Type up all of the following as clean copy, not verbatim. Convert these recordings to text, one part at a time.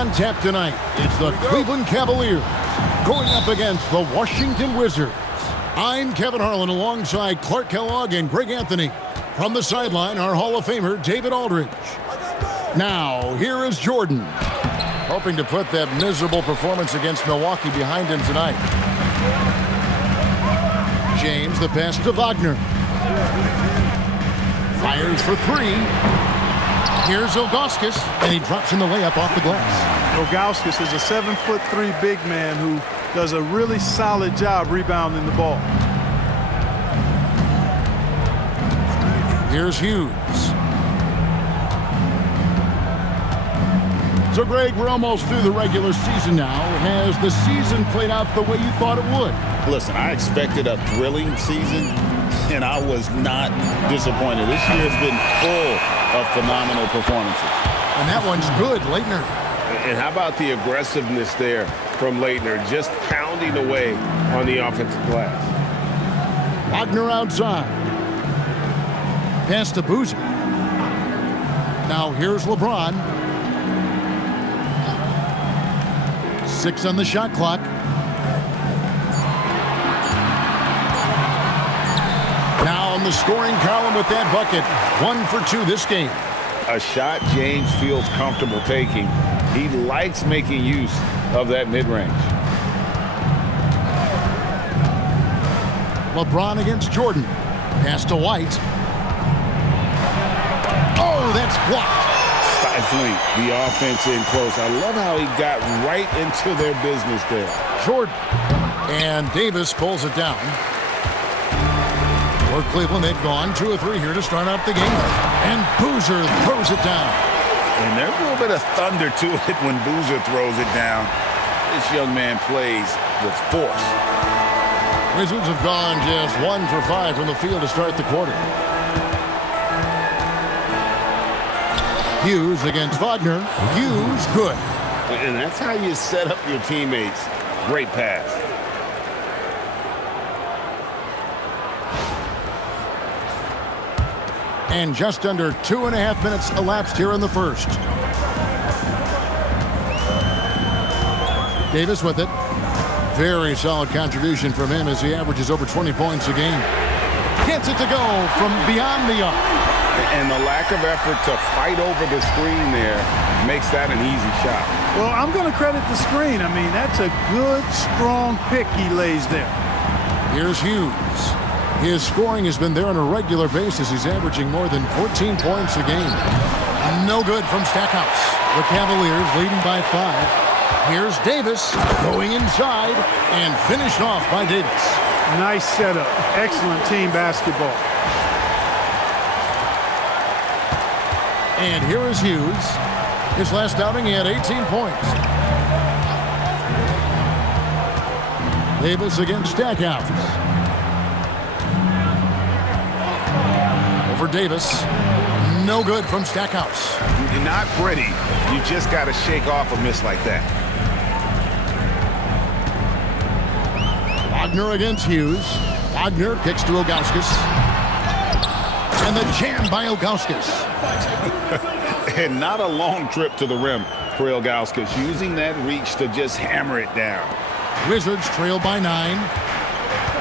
on tap tonight, it's the Cleveland Cavaliers going up against the Washington Wizards. I'm Kevin Harlan alongside Clark Kellogg and Greg Anthony. From the sideline, our Hall of Famer, David Aldridge. Now, here is Jordan. Hoping to put that miserable performance against Milwaukee behind him tonight. James, the pass to Wagner. Fires for three. Here's Ilgauskas, and he drops in the layup off the glass. Ilgauskas is a 7'3" big man who does a really solid job rebounding the ball. Here's Hughes. So, Greg, we're almost through the regular season now. Has the season played out the way you thought it would? Listen, I expected a thrilling season, and I was not disappointed. This year has been full of phenomenal performances. And that one's good, Leitner. And how about the aggressiveness there from Leitner, just pounding away on the offensive glass. Wagner outside. Pass to Boozer. Now here's LeBron. 6 on the shot clock. Now in the scoring column with that bucket. 1 for 2 this game. A shot James feels comfortable taking. He likes making use of that mid-range. LeBron against Jordan. Pass to White. Oh, that's blocked. Stifling the offense in close. I love how he got right into their business there. Jordan. And Davis pulls it down. For Cleveland, they've gone 2 or 3 here to start out the game. And Boozer throws it down. And there's a little bit of thunder to it when Boozer throws it down. This young man plays with force. Wizards have gone just 1 for 5 from the field to start the quarter. Hughes against Wagner. Hughes, good. And that's how you set up your teammates. Great pass. And just under 2.5 minutes elapsed here in the first. Davis with it. Very solid contribution from him as he averages over 20 points a game. Gets it to go from beyond the arc. And the lack of effort to fight over the screen there makes that an easy shot. Well, I'm going to credit the screen. I mean, that's a good, strong pick he lays there. Here's Hughes. His scoring has been there on a regular basis. He's averaging more than 14 points a game. No good from Stackhouse. The Cavaliers leading by 5. Here's Davis going inside and finished off by Davis. Nice setup. Excellent team basketball. And here is Hughes. His last outing, he had 18 points. Davis against Stackhouse. Over Davis. No good from Stackhouse. You're not pretty. You just got to shake off a miss like that. Wagner against Hughes. Wagner kicks to Ilgauskas. And the jam by Ilgauskas. And not a long trip to the rim for Ilgauskas, using that reach to just hammer it down. Wizards trail by 9.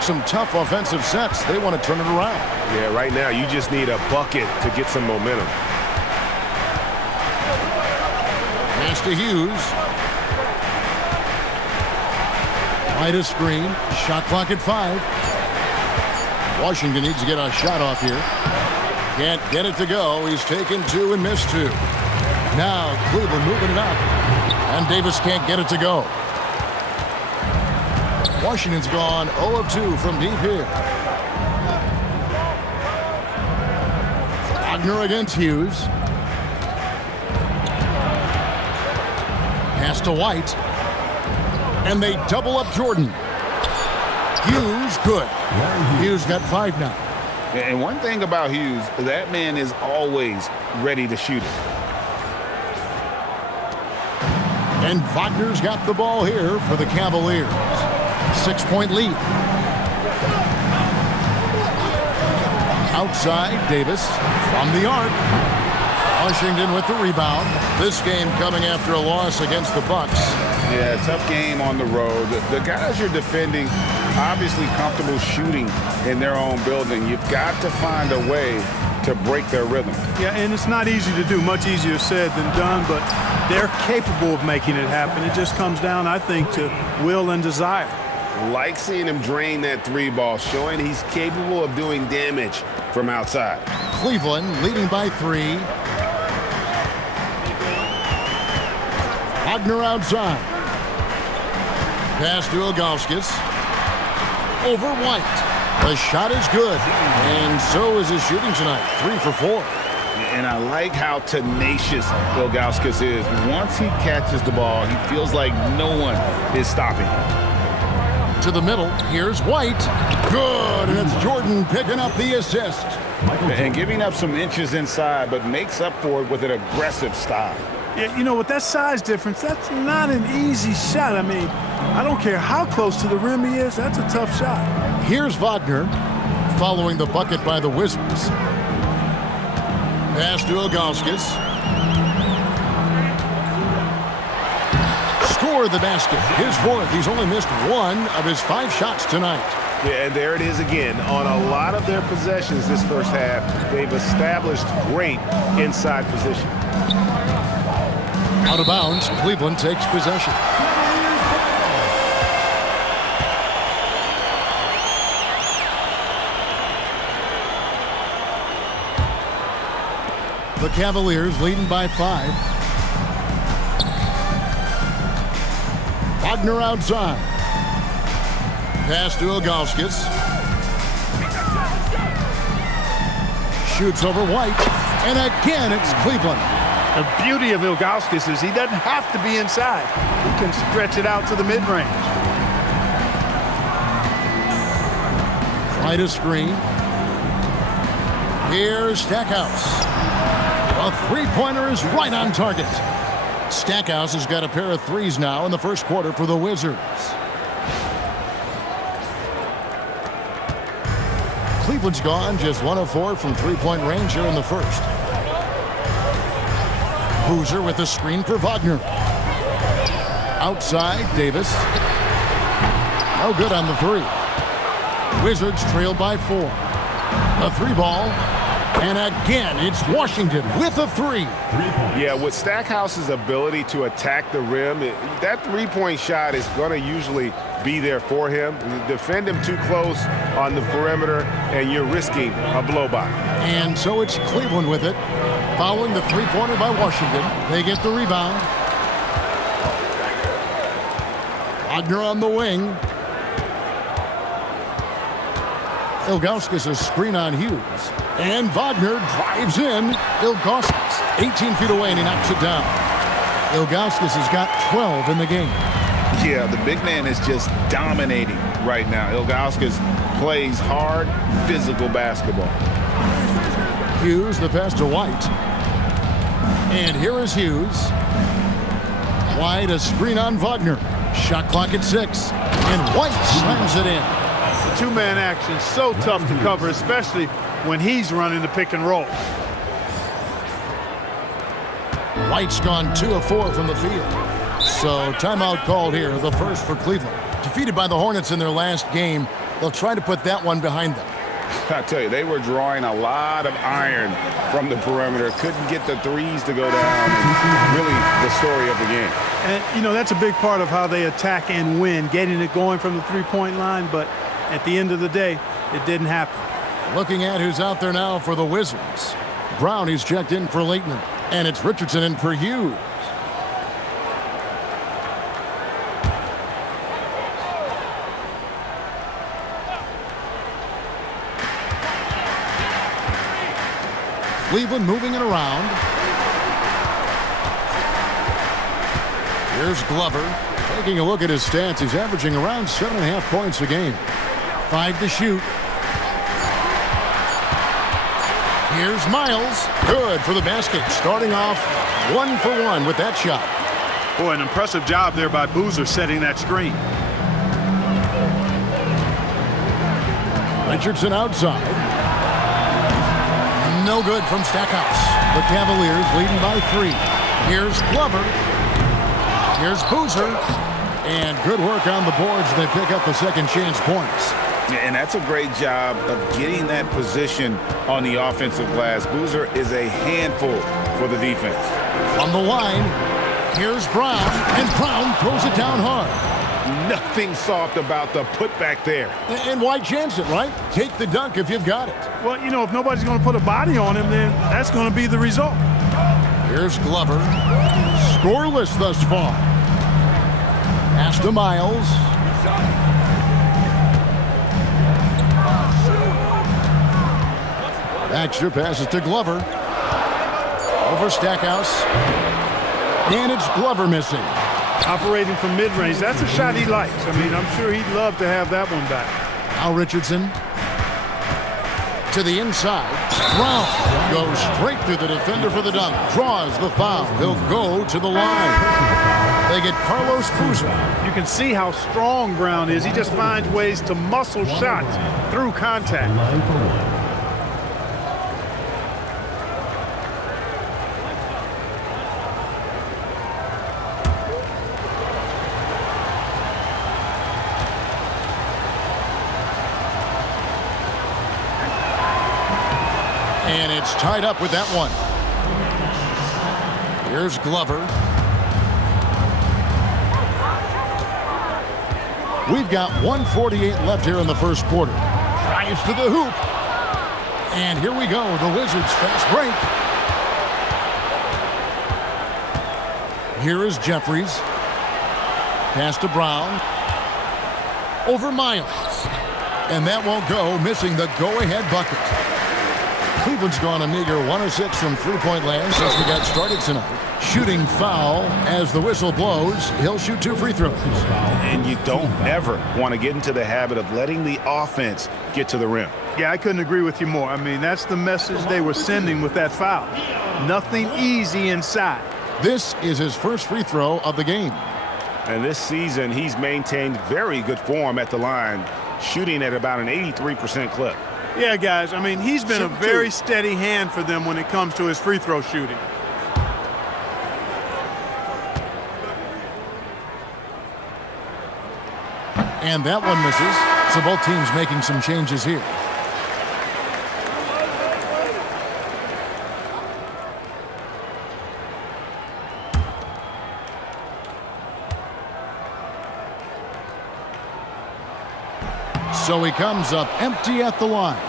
Some tough offensive sets. They want to turn it around. Yeah, right now you just need a bucket to get some momentum. Pass to Hughes. Right a screen. Shot clock at 5. Washington needs to get a shot off here. Can't get it to go. He's taken 2 and missed 2. Now Cleveland moving it up. And Davis can't get it to go. Washington's gone 0 of 2 from deep here. Wagner against Hughes. Pass to White. And they double up Jordan. Hughes, good. Hughes got 5 now. And one thing about Hughes, that man is always ready to shoot it. And Wagner's got the ball here for the Cavaliers. 6-point lead. Outside, Davis from the arc. Washington with the rebound. This game coming after a loss against the Bucks. Yeah, tough game on the road. The guys you're defending obviously comfortable shooting in their own building. You've got to find a way to break their rhythm. Yeah, and it's not easy to do. Much easier said than done, but they're capable of making it happen. It just comes down, I think, to will and desire. Like seeing him drain that three ball, showing he's capable of doing damage from outside. Cleveland leading by 3. Wagner outside. Pass to Ilgauskas. Over White. The shot is good, and so is his shooting tonight. 3 for 4. And I like how tenacious Ilgauskas is. Once he catches the ball, he feels like no one is stopping him. To the middle, here's White. Good, and it's Jordan picking up the assist. And giving up some inches inside, but makes up for it with an aggressive style. Yeah, you know, with that size difference, that's not an easy shot. I mean, I don't care how close to the rim he is, that's a tough shot. Here's Wagner following the bucket by the Wizards. Pass to Ilgauskas. Score the basket. His 4th. He's only missed 1 of his 5 shots tonight. Yeah, and there it is again. On a lot of their possessions this first half, they've established great inside position. Out of bounds, Cleveland takes possession. The Cavaliers leading by 5. Wagner outside. Pass to Ilgauskas. Shoots over White. And again, it's Cleveland. The beauty of Ilgauskas is he doesn't have to be inside. He can stretch it out to the mid-range. Right a screen. Here's Stackhouse. A three-pointer is right on target. Stackhouse has got a pair of threes now in the first quarter for the Wizards. Cleveland's gone just 1 of 4 from three-point range here in the first. Boozer with the screen for Wagner. Outside, Davis. No good on the 3. Wizards trail by 4. A 3 ball. And again, it's Washington with a 3. Yeah, with Stackhouse's ability to attack the rim, that three-point shot is going to usually be there for him. You defend him too close on the perimeter, and you're risking a blow-by. And so it's Cleveland with it. Following the three-pointer by Washington, they get the rebound. Wagner on the wing. Ilgauskas a screen on Hughes. And Wagner drives in. Ilgauskas 18 feet away, and he knocks it down. Ilgauskas has got 12 in the game. Yeah, the big man is just dominating right now. Ilgauskas plays hard, physical basketball. Hughes, the pass to White. And here is Hughes. White, a screen on Wagner. Shot clock at 6. And White slams it in. The two-man action is so tough to cover, especially when he's running the pick and roll. White's gone 2 of 4 from the field. So timeout called here, the first for Cleveland. Defeated by the Hornets in their last game, they'll try to put that one behind them. I tell you, they were drawing a lot of iron from the perimeter. Couldn't get the threes to go down. And really the story of the game. And, you know, that's a big part of how they attack and win, getting it going from the three-point line. But at the end of the day, it didn't happen. Looking at who's out there now for the Wizards. Brown, he's checked in for Leitner. And it's Richardson in for Hughes. Cleveland moving it around. Here's Glover. Taking a look at his stats, he's averaging around 7.5 points a game. 5 to shoot. Here's Miles. Good for the basket. Starting off 1 for 1 with that shot. Boy, an impressive job there by Boozer setting that screen. Richardson outside. No good from Stackhouse. The Cavaliers leading by 3. Here's Glover. Here's Boozer. And good work on the boards. They pick up the second chance points. And that's a great job of getting that position on the offensive glass. Boozer is a handful for the defense. On the line, here's Brown. And Brown throws it down hard. Nothing soft about the putback there. And why chance it, right? Take the dunk if you've got it. Well, you know, if nobody's going to put a body on him, then that's going to be the result. Here's Glover. Scoreless thus far. Pass to Miles. Baxter passes to Glover. Over Stackhouse. And it's Glover missing. Operating from mid-range, that's a shot he likes. I mean, I'm sure he'd love to have that one back. Now Richardson. To the inside. Brown goes straight through the defender for the dunk. Draws the foul. He'll go to the line. They get Carlos Boozer. You can see how strong Brown is. He just finds ways to muscle shots through contact. And it's tied up with that one. Here's Glover. We've got 1:48 left here in the first quarter. Drives to the hoop. And here we go. The Wizards fast break. Here is Jeffries. Pass to Brown. Over Miles. And that won't go, missing the go-ahead bucket. Cleveland's gone a meager 1 of 6 from three-point land since we got started tonight. Shooting foul as the whistle blows. He'll shoot 2 free throws. And you don't ever want to get into the habit of letting the offense get to the rim. Yeah, I couldn't agree with you more. I mean, that's the message they were sending with that foul. Nothing easy inside. This is his first free throw of the game. And this season, he's maintained very good form at the line, shooting at about an 83% clip. Yeah, guys, I mean, he's been a very steady hand for them when it comes to his free throw shooting. And that one misses, so both teams making some changes here. So he comes up empty at the line.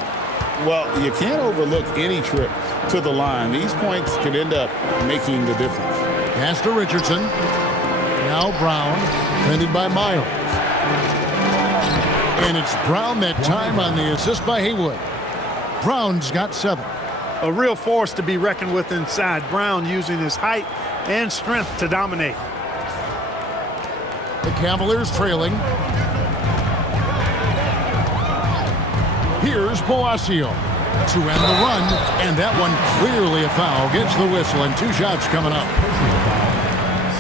Well, you can't overlook any trip to the line. These points could end up making the difference. Pass to Richardson. Now Brown, defended by Miles. And it's Brown that time on the assist by Haywood. Brown's got 7. A real force to be reckoned with inside. Brown using his height and strength to dominate. The Cavaliers trailing. Here's Palacio to end the run, and that one clearly a foul. Gets the whistle, and 2 shots coming up.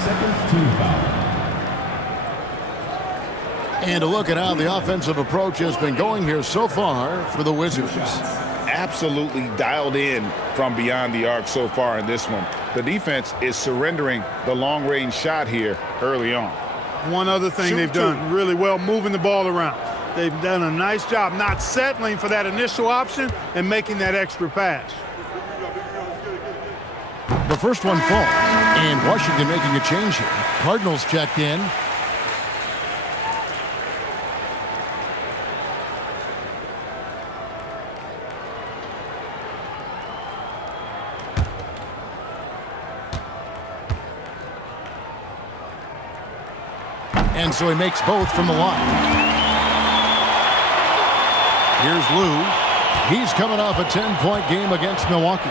Second team foul. And a look at how the offensive approach has been going here so far for the Wizards. Absolutely dialed in from beyond the arc so far in this one. The defense is surrendering the long-range shot here early on. One other thing they've done really well, moving the ball around. They've done a nice job not settling for that initial option and making that extra pass. The first one falls, and Washington making a change here. Cardinals checked in. And so he makes both from the line. Here's Lou. He's coming off a 10-point game against Milwaukee.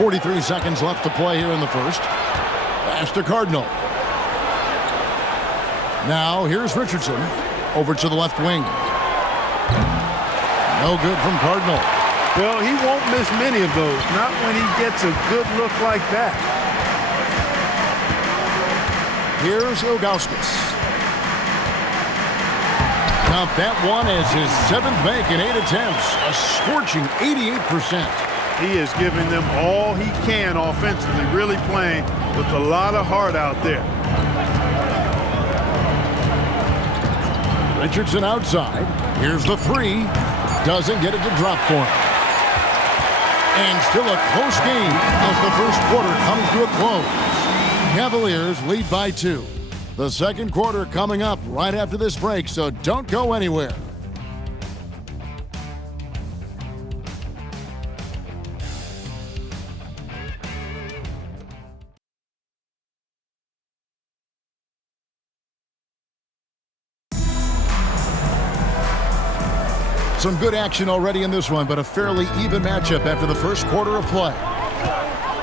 43 seconds left to play here in the first. Pass to Cardinal. Now here's Richardson. Over to the left wing. No good from Cardinal. Well, he won't miss many of those. Not when he gets a good look like that. Here's Ilgauskas. Count that one as his 7th make in 8 attempts, a scorching 88%. He is giving them all he can offensively, really playing with a lot of heart out there. Richardson outside. Here's the 3. Doesn't get it to drop for him. And still a close game as the first quarter comes to a close. Cavaliers lead by 2. The second quarter coming up right after this break, so don't go anywhere. Some good action already in this one, but a fairly even matchup after the first quarter of play.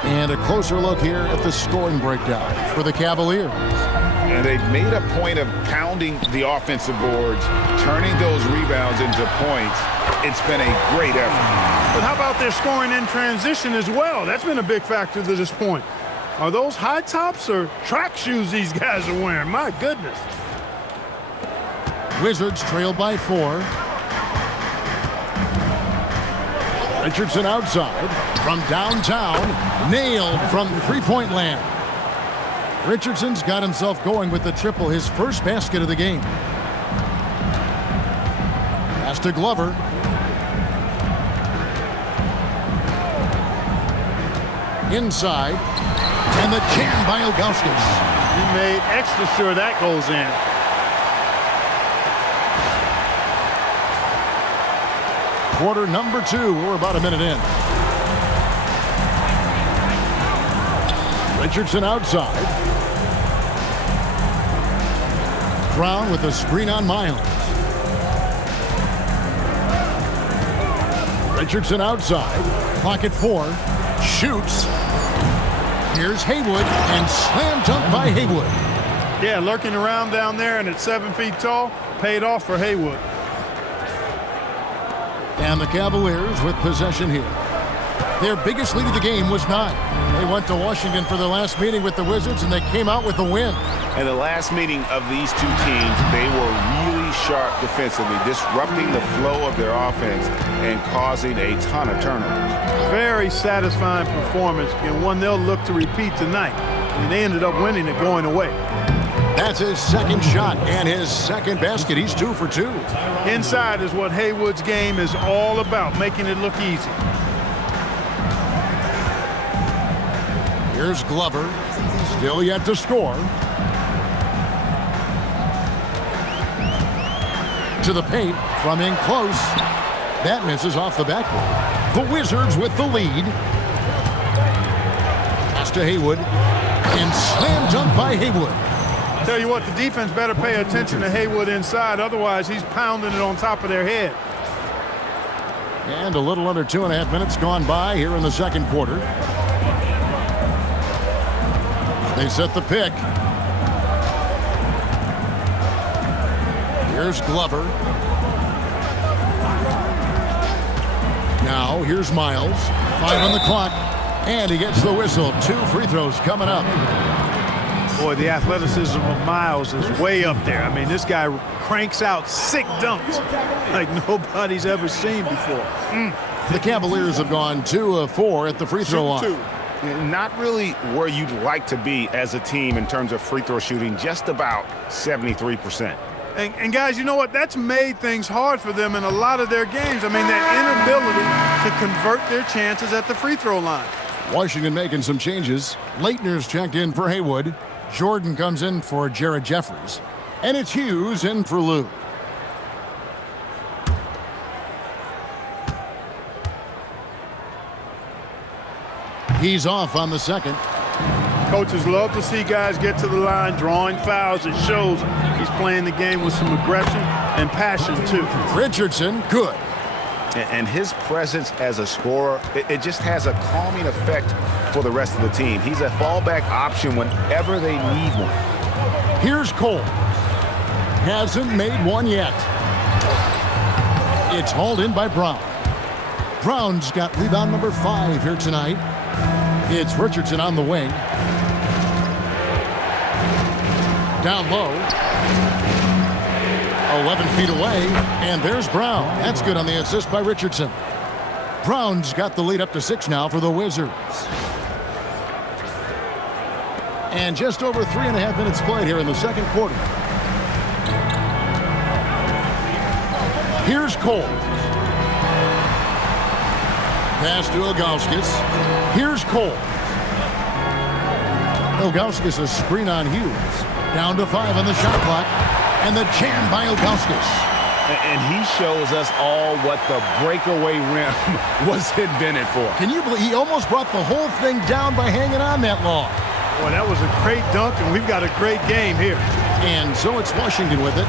And a closer look here at the scoring breakdown for the Cavaliers. And they've made a point of pounding the offensive boards, turning those rebounds into points. It's been a great effort. But how about their scoring in transition as well? That's been a big factor to this point. Are those high tops or track shoes these guys are wearing? My goodness. Wizards trail by 4. Richardson outside from downtown, nailed from three-point land. Richardson's got himself going with the triple, his first basket of the game. Pass to Glover. Inside, and the jam by Ilgauskas. He made extra sure that goes in. Quarter number 2. We're about a minute in. Richardson outside. Brown with a screen on Miles. Richardson outside. Clock at 4. Shoots. Here's Haywood, and slam dunk by Haywood. Yeah, lurking around down there and at 7 feet tall, paid off for Haywood. And the Cavaliers with possession here. Their biggest lead of the game was 9. They went to Washington for their last meeting with the Wizards, and they came out with a win. And the last meeting of these two teams, they were really sharp defensively, disrupting the flow of their offense and causing a ton of turnovers. Very satisfying performance, and one they'll look to repeat tonight. I mean, they ended up winning it going away. That's his second shot and his second basket. He's 2 for 2. Inside is what Haywood's game is all about, making it look easy. Here's Glover, still yet to score. To the paint, from in close. That misses off the backboard. The Wizards with the lead. Pass to Haywood, and slam dunk by Haywood. Tell you what, the defense better pay attention to Haywood inside, otherwise he's pounding it on top of their head. And a little under 2.5 minutes gone by here in the second quarter. They set the pick. Here's Glover. Now here's Miles. 5 on the clock. And he gets the whistle. 2 free throws coming up. Boy, the athleticism of Miles is way up there. I mean, this guy cranks out sick dunks like nobody's ever seen before. The Cavaliers have gone 2 of 4 at the free throw line. Not really where you'd like to be as a team in terms of free throw shooting, just about 73%. And guys, you know what? That's made things hard for them in a lot of their games. I mean, their inability to convert their chances at the free throw line. Washington making some changes. Leitner's checked in for Haywood. Jordan comes in for Jared Jeffries. And it's Hughes in for Lou. He's off on the second. Coaches love to see guys get to the line, drawing fouls. It shows he's playing the game with some aggression and passion, too. Richardson, good. And his presence as a scorer, it just has a calming effect for the rest of the team. He's a fallback option whenever they need one. Here's Cole. Hasn't made one yet. It's hauled in by Brown. Brown's got rebound number 5 here tonight. It's Richardson on the wing. Down low. 11 feet away, and there's Brown. That's good on the assist by Richardson. Brown's got the lead up to 6 now for the Wizards. And just over 3.5 minutes played here in the second quarter. Here's Cole. Pass to Ilgauskas. Here's Cole. Ilgauskas a screen on Hughes. Down to 5 on the shot clock. And the jam by Ilgauskas. And he shows us all what the breakaway rim was invented for. Can you believe he almost brought the whole thing down by hanging on that long? Boy, that was a great dunk, and we've got a great game here. And so it's Washington with it,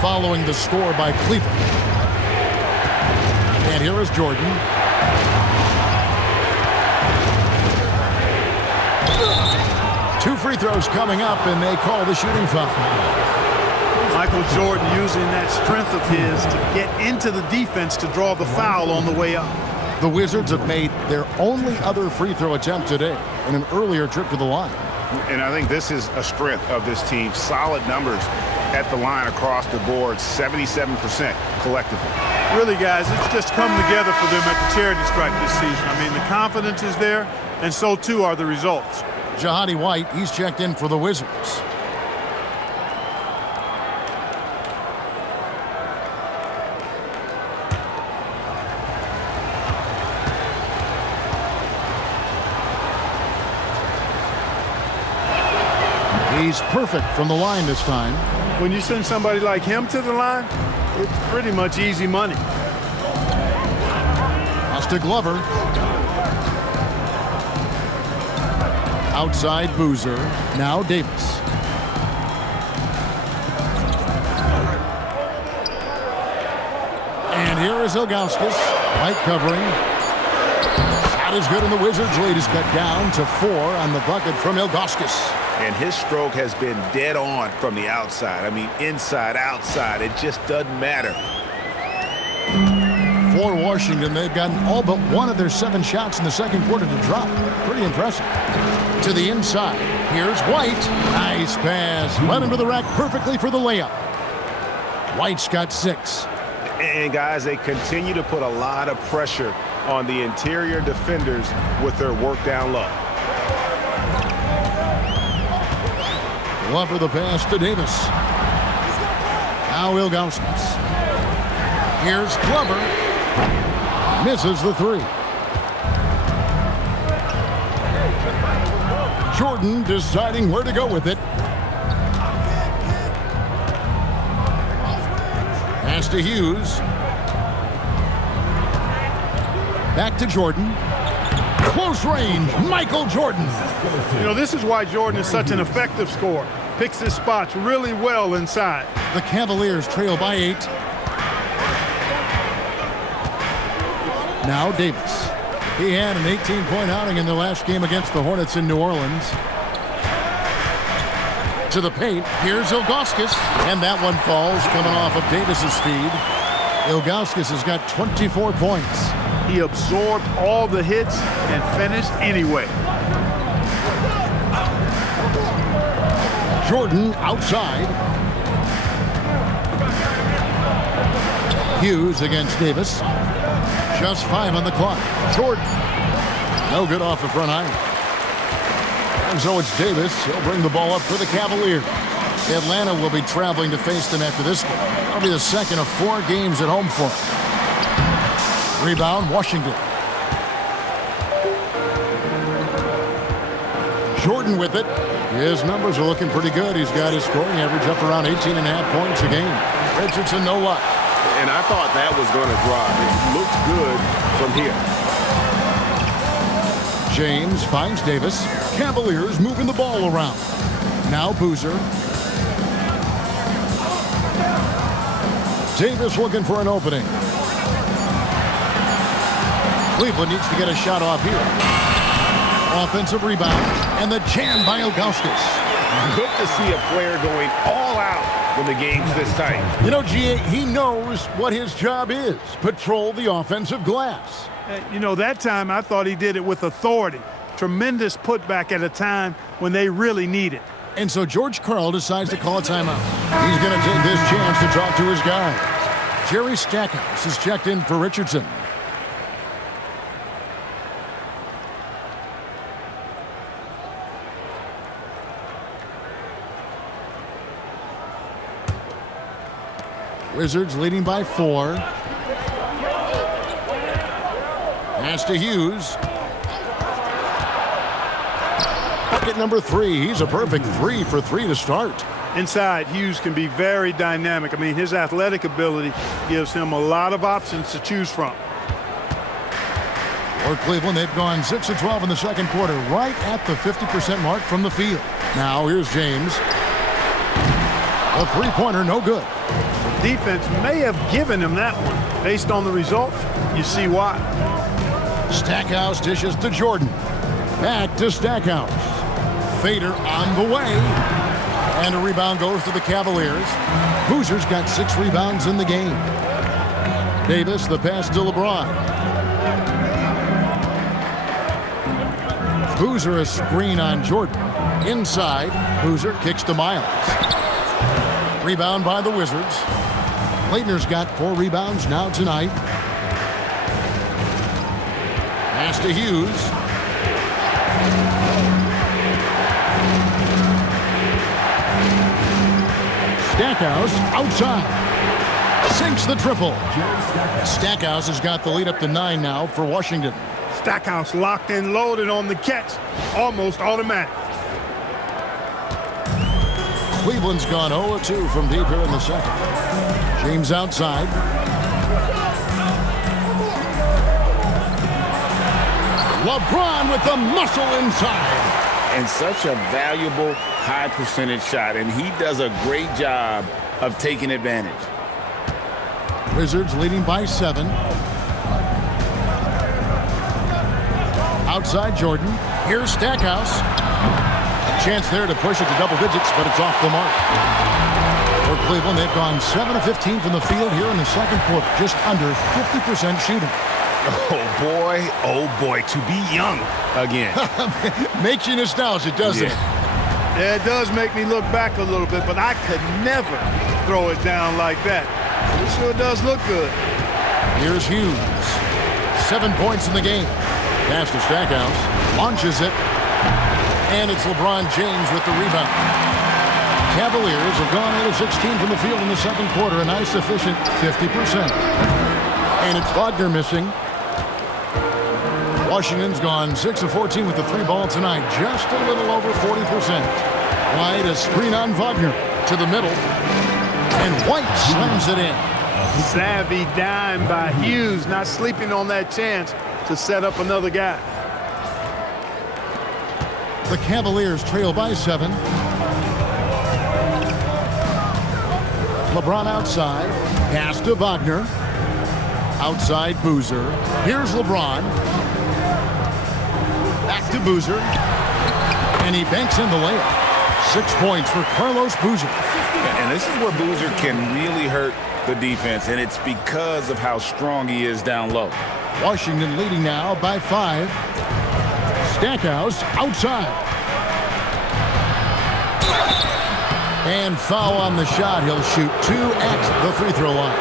following the score by Cleveland. And here is Jordan. Two free throws coming up, and they call the shooting foul. Michael Jordan using that strength of his to get into the defense to draw the foul on the way up. The Wizards have made their only other free throw attempt today in an earlier trip to the line. And I think this is a strength of this team. Solid numbers at the line across the board, 77% collectively. Really, guys, it's just come together for them at the charity stripe this season. I mean, the confidence is there, and so too are the results. Jahadi White, he's checked in for the Wizards. He's perfect from the line this time. When you send somebody like him to the line, it's pretty much easy money. Pass to Glover. Outside Boozer. Now Davis. And here is Ilgauskas. White covering. Shot is good, and the Wizards' lead is cut down to 4 on the bucket from Ilgauskas. And his stroke has been dead on from the outside. I mean, inside, outside, it just doesn't matter. For Washington, they've gotten all but one of their 7 shots in the second quarter to drop. Pretty impressive. To the inside. Here's White. Nice pass. Went into the rack perfectly for the layup. White's got 6. And, guys, they continue to put a lot of pressure on the interior defenders with their work down low. Glover the pass to Davis. Now Ilgauskas. Here's Glover. Misses the 3. Jordan deciding where to go with it. Pass to Hughes. Back to Jordan. Close range, Michael Jordan. You know, this is why Jordan is such an effective scorer. Picks his spots really well inside. The Cavaliers trail by 8. Now Davis. He had an 18-point outing in the last game against the Hornets in New Orleans. To the paint. Here's Ilgauskas. And that one falls coming off of Davis's feed. Ilgauskas has got 24 points. He absorbed all the hits and finished anyway. Jordan outside. Hughes against Davis. Just 5 on the clock. Jordan. No good off the front iron. And so it's Davis. He'll bring the ball up for the Cavaliers. Atlanta will be traveling to face them after this game. That'll be the second of 4 games at home for them. Rebound, Washington. Jordan with it. His numbers are looking pretty good. He's got his scoring average up around 18.5 points a game. Richardson, no luck. And I thought that was going to drop. It looked good from here. James finds Davis. Cavaliers moving the ball around. Now Boozer. Davis looking for an opening. Cleveland needs to get a shot off here. Offensive rebound. And the jam by Ilgauskas. Good to see a player going all out when the game's this tight. You know, G.A., he knows what his job is. Patrol the offensive glass. You know, that time I thought he did it with authority. Tremendous putback at a time when they really need it. And so George Karl decides to call a timeout. He's going to take this chance to talk to his guys. Jerry Stackhouse is checked in for Richardson. Wizards leading by 4. Pass to Hughes. Bucket number 3. He's a perfect 3 for 3 to start. Inside, Hughes can be very dynamic. I mean, his athletic ability gives him a lot of options to choose from. For Cleveland, they've gone 6 of 12 in the second quarter, right at the 50% mark from the field. Now here's James. A three-pointer, no good. Defense may have given him that one. Based on the results, you see why. Stackhouse dishes to Jordan. Back to Stackhouse. Fader on the way. And a rebound goes to the Cavaliers. Boozer's got 6 rebounds in the game. Davis, the pass to LeBron. Boozer a screen on Jordan. Inside, Boozer kicks to Miles. Rebound by the Wizards. Leitner's got 4 rebounds now tonight. Pass to Hughes. Stackhouse outside. Sinks the triple. Stackhouse has got the lead up to 9 now for Washington. Stackhouse locked and loaded on the catch. Almost automatic. Cleveland's gone 0-2 from deep here in the second. James outside. LeBron with the muscle inside. And such a valuable high percentage shot, and he does a great job of taking advantage. Wizards leading by 7. Outside Jordan. Here's Stackhouse. A chance there to push it to double digits, but it's off the mark. For Cleveland, they've gone 7 of 15 from the field here in the second quarter, just under 50% shooting. Oh boy, to be young again. Makes you nostalgic, doesn't it? Yeah, it does make me look back a little bit, but I could never throw it down like that. It sure does look good. Here's Hughes. 7 points in the game. Pass to Stackhouse. Launches it. And it's LeBron James with the rebound. Cavaliers have gone 8 of 16 from the field in the second quarter, a nice efficient 50%. And it's Wagner missing. Washington's gone 6 of 14 with the 3-ball tonight, just a little over 40%. White, a screen on Wagner to the middle, and White slams it in. Savvy dime by Hughes, not sleeping on that chance to set up another guy. The Cavaliers trail by 7. LeBron outside, pass to Wagner. Outside Boozer. Here's LeBron. Back to Boozer. And he banks in the layup. 6 points for Carlos Boozer. And this is where Boozer can really hurt the defense, and it's because of how strong he is down low. Washington leading now by 5. Stackhouse outside. And foul on the shot. He'll shoot 2 at the free throw line.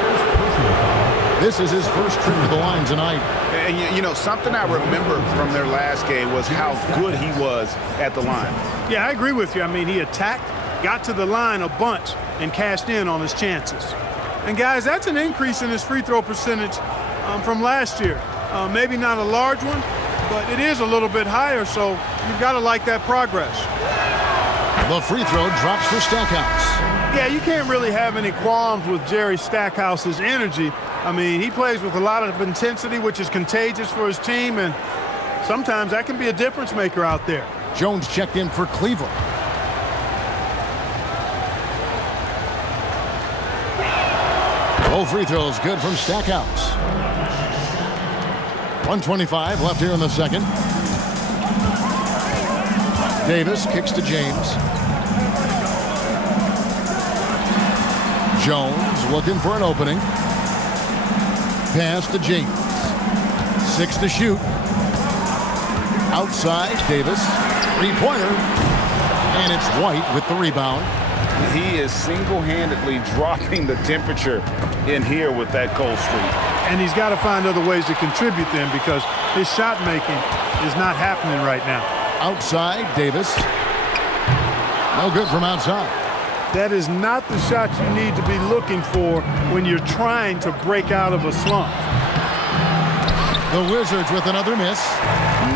This is his first trip to the line tonight. And you know, something I remember from their last game was how good he was at the line. Yeah, I agree with you. I mean, he attacked, got to the line a bunch, and cashed in on his chances. And guys, that's an increase in his free throw percentage from last year. Maybe not a large one, but it is a little bit higher, so you've got to like that progress. The free throw drops for Stackhouse. Yeah, you can't really have any qualms with Jerry Stackhouse's energy. I mean, he plays with a lot of intensity, which is contagious for his team, and sometimes that can be a difference maker out there. Jones checked in for Cleveland. Both free throws good from Stackhouse. 1:25 left here in the second. Davis kicks to James. Jones looking for an opening. Pass to James. 6 to shoot. Outside, Davis. 3-pointer. And it's White with the rebound. He is single-handedly dropping the temperature in here with that cold streak. And he's got to find other ways to contribute then, because his shot making is not happening right now. Outside, Davis. No good from outside. That is not the shot you need to be looking for when you're trying to break out of a slump. The Wizards with another miss.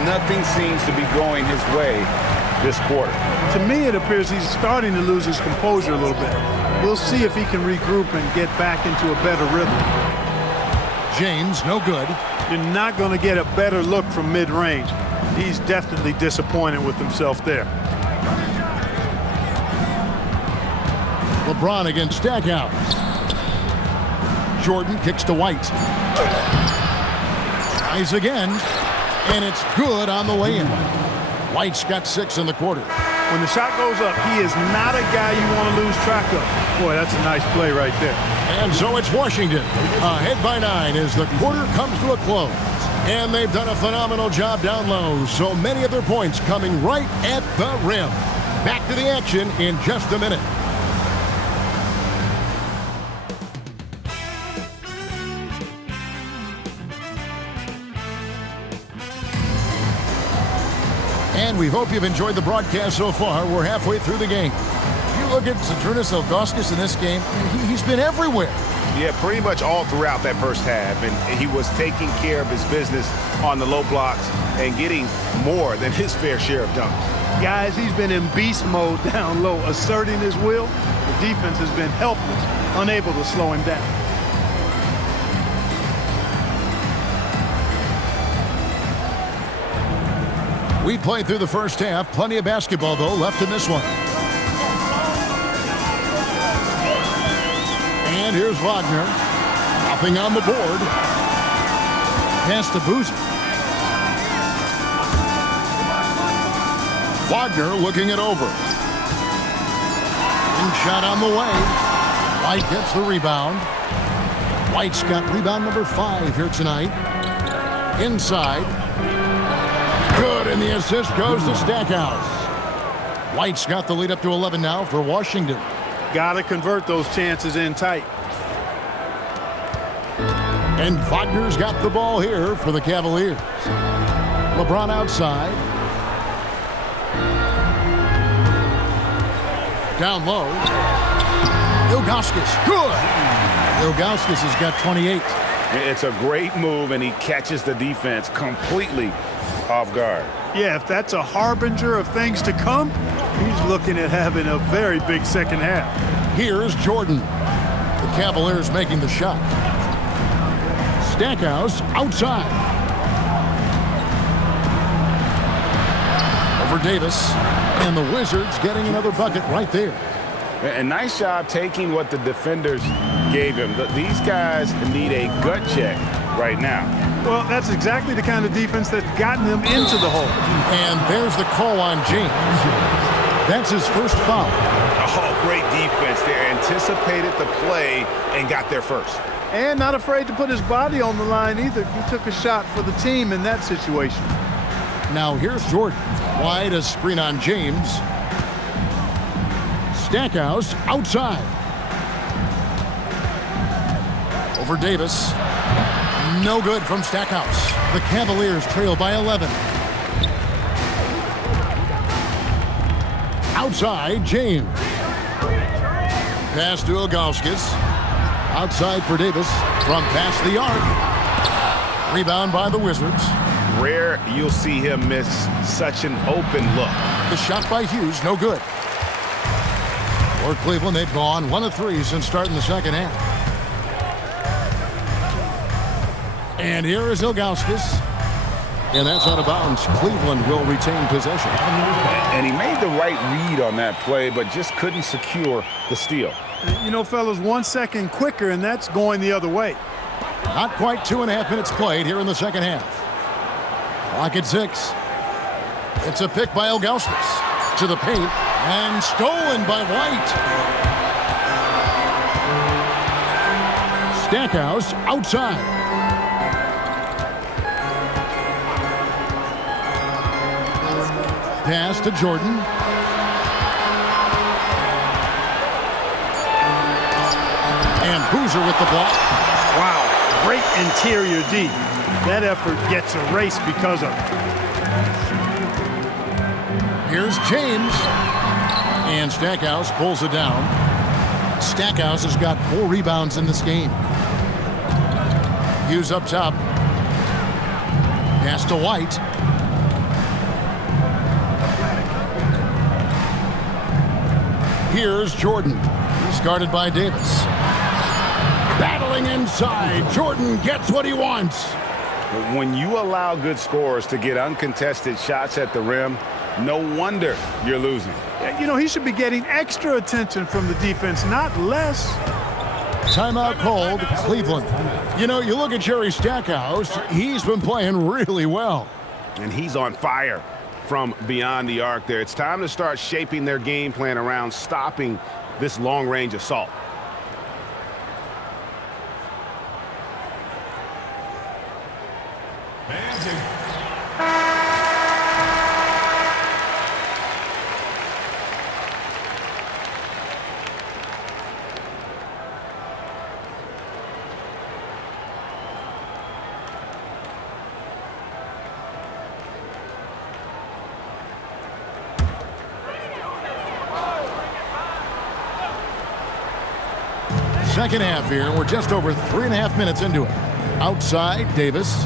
Nothing seems to be going his way this quarter. To me, it appears he's starting to lose his composure a little bit. We'll see if he can regroup and get back into a better rhythm. James, no good. You're not going to get a better look from mid-range. He's definitely disappointed with himself there. LeBron against Stackhouse. Jordan kicks to White. Tries again, and it's good on the way in. White's got 6 in the quarter. When the shot goes up, he is not a guy you want to lose track of. Boy, that's a nice play right there. And so it's Washington, ahead by 9 as the quarter comes to a close. And they've done a phenomenal job down low, so many of their points coming right at the rim. Back to the action in just a minute. And we hope you've enjoyed the broadcast so far. We're halfway through the game. If you look at Zydrunas Ilgauskas in this game, he's been everywhere. Yeah, pretty much all throughout that first half. And he was taking care of his business on the low blocks and getting more than his fair share of dunks. Guys, he's been in beast mode down low, asserting his will. The defense has been helpless, unable to slow him down. We played through the first half. Plenty of basketball, though, left in this one. And here's Wagner. Nothing on the board. Pass to Boozer. Wagner looking it over. And shot on the way. White gets the rebound. White's got rebound number 5 here tonight. Inside. Good, and the assist goes to Stackhouse. White's got the lead up to 11 now for Washington. Got to convert those chances in tight. And Wagner's got the ball here for the Cavaliers. LeBron outside. Down low. Ilgauskas, good. Ilgauskas has got 28. It's a great move, and he catches the defense completely off guard. Yeah, if that's a harbinger of things to come, he's looking at having a very big second half. Here's Jordan. The Cavaliers making the shot. Stackhouse outside. Over Davis. And the Wizards getting another bucket right there. A nice job taking what the defenders gave him. These guys need a gut check right now. Well, that's exactly the kind of defense that's gotten them into the hole. And there's the call on James. That's his first foul. Oh, great defense there. Anticipated the play and got there first. And not afraid to put his body on the line either. He took a shot for the team in that situation. Now here's Jordan. Wide, a screen on James. Stackhouse outside. Over Davis. No good from Stackhouse. The Cavaliers trail by 11. Outside, James. Pass to Ilgauskas. Outside for Davis. From past the arc. Rebound by the Wizards. Rare you'll see him miss such an open look. The shot by Hughes, no good. For Cleveland, they've gone 1 of 3 since starting the second half. And here is Ilgauskas. And that's out of bounds. Cleveland will retain possession. And he made the right read on that play, but just couldn't secure the steal. You know, fellas, 1 second quicker, and that's going the other way. Not quite 2.5 minutes played here in the second half. Clock at 6. It's a pick by Ilgauskas. To the paint. And stolen by White. Stackhouse outside. Pass to Jordan. And Boozer with the block. Wow, great interior D. That effort gets erased because of it. Here's James. And Stackhouse pulls it down. Stackhouse has got 4 rebounds in this game. Hughes up top. Pass to White. Here's Jordan. He's guarded by Davis. Battling inside. Jordan gets what he wants. When you allow good scorers to get uncontested shots at the rim, no wonder you're losing. You know, he should be getting extra attention from the defense, not less. Timeout called, Cleveland. You know, you look at Jerry Stackhouse, he's been playing really well. And he's on fire from beyond the arc there. It's time to start shaping their game plan around stopping this long-range assault. Second half here. We're just over 3.5 minutes into it. Outside, Davis.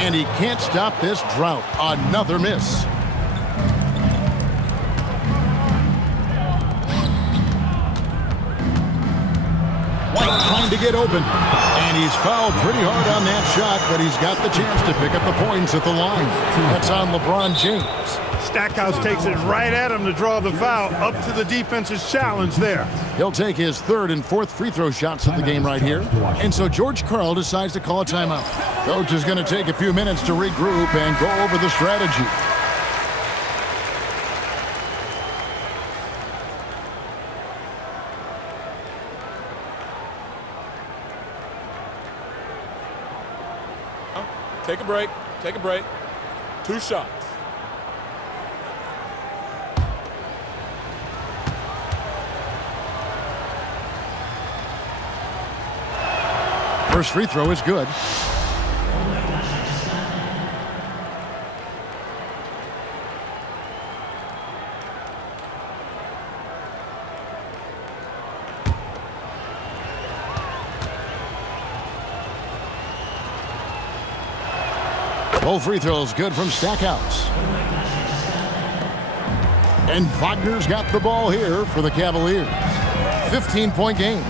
And he can't stop this drought. Another miss. White trying to get open. And he's fouled pretty hard on that shot, but he's got the chance to pick up the points at the line. That's on LeBron James. Stackhouse takes it right at him to draw the foul, up to the defense's challenge there. He'll take his 3rd and 4th free throw shots of the game right here. And so George Karl decides to call a timeout. Coach is going to take a few minutes to regroup and go over the strategy. Take a break. Take a break. 2 shots. First free throw is good. Both free throws good from Stackhouse. And Wagner's got the ball here for the Cavaliers. 15-point game.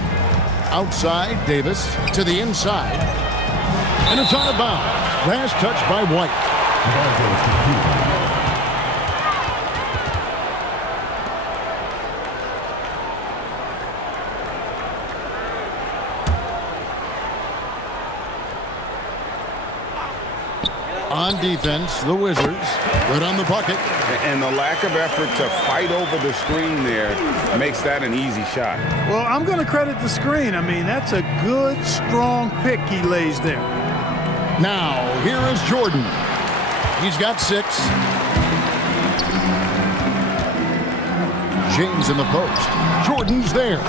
Outside, Davis to the inside. And it's out of bounds. Last touch by White. On defense, the Wizards. Good on the bucket. And the lack of effort to fight over the screen there makes that an easy shot. Well, I'm going to credit the screen. I mean, that's a good, strong pick he lays there. Now, here is Jordan. He's got 6. James in the post. Jordan's there.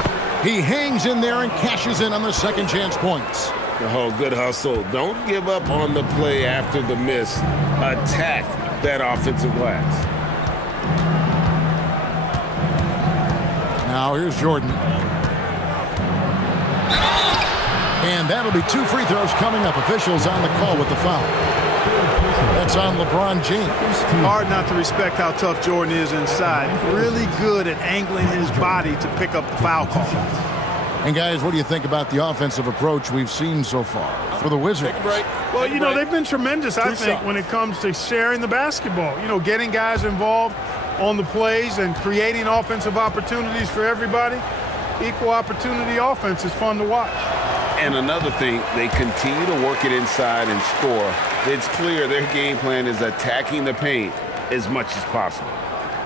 He hangs in there and cashes in on the second chance points. Oh, good hustle. Don't give up on the play after the miss. Attack that offensive glass. Now here's Jordan. And that'll be 2 free throws coming up. Officials on the call with the foul. That's on LeBron James. Hard not to respect how tough Jordan is inside. Really good at angling his body to pick up the foul call. And guys, what do you think about the offensive approach we've seen so far for the Wizards? Take a break. Well, you know, they've been tremendous, I think, when it comes to sharing the basketball. You know, getting guys involved on the plays and creating offensive opportunities for everybody. Equal opportunity offense is fun to watch. And another thing, they continue to work it inside and score. It's clear their game plan is attacking the paint as much as possible.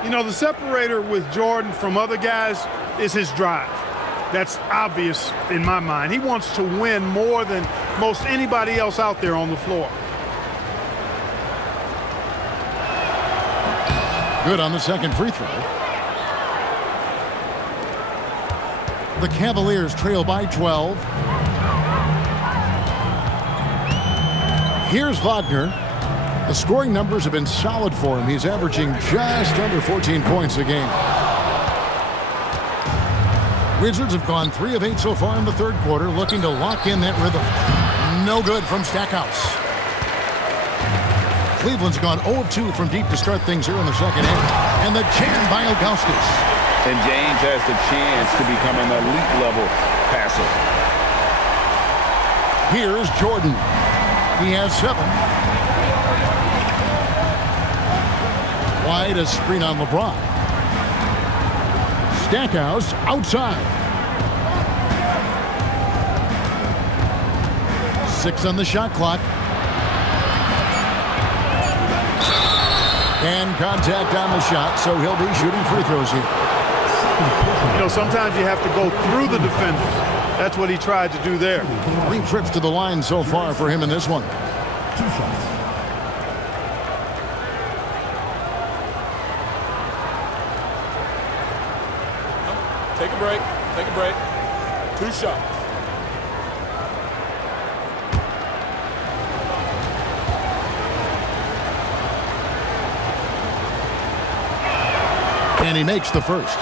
You know, the separator with Jordan from other guys is his drive. That's obvious in my mind. He wants to win more than most anybody else out there on the floor. Good on the second free throw. The Cavaliers trail by 12. Here's Wagner. The scoring numbers have been solid for him. He's averaging just under 14 points a game. Wizards have gone 3 of 8 so far in the third quarter, looking to lock in that rhythm. No good from Stackhouse. Cleveland's gone 0 of 2 from deep to start things here in the second half. And the jam by Ilgauskas. And James has the chance to become an elite level passer. Here's Jordan. He has 7. Wide, a screen on LeBron. Stackhouse outside. 6 on the shot clock. And contact on the shot, so he'll be shooting free throws here. You know, sometimes you have to go through the defenders. That's what he tried to do there. 3 trips to the line so far for him in this one. 2 shots. Take a break. Take a break. 2 shots. And he makes the first.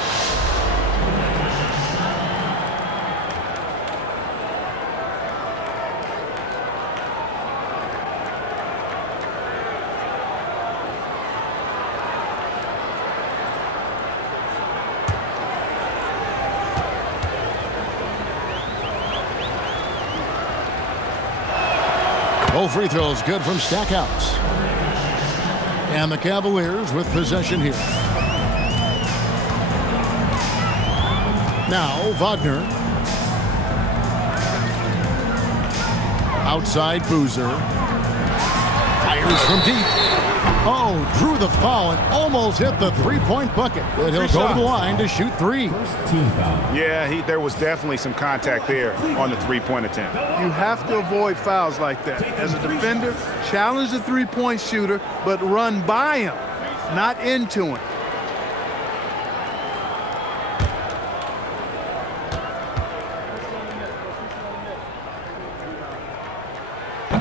Both free throws good from Stackhouse. And the Cavaliers with possession here. Now Wagner. Outside Boozer. Fires from deep. Oh, drew the foul and almost hit the three-point bucket. But he'll go to the line to shoot 3. First team foul. Yeah, there was definitely some contact there on the three-point attempt. You have to avoid fouls like that. As a defender, challenge the three-point shooter, but run by him, not into him.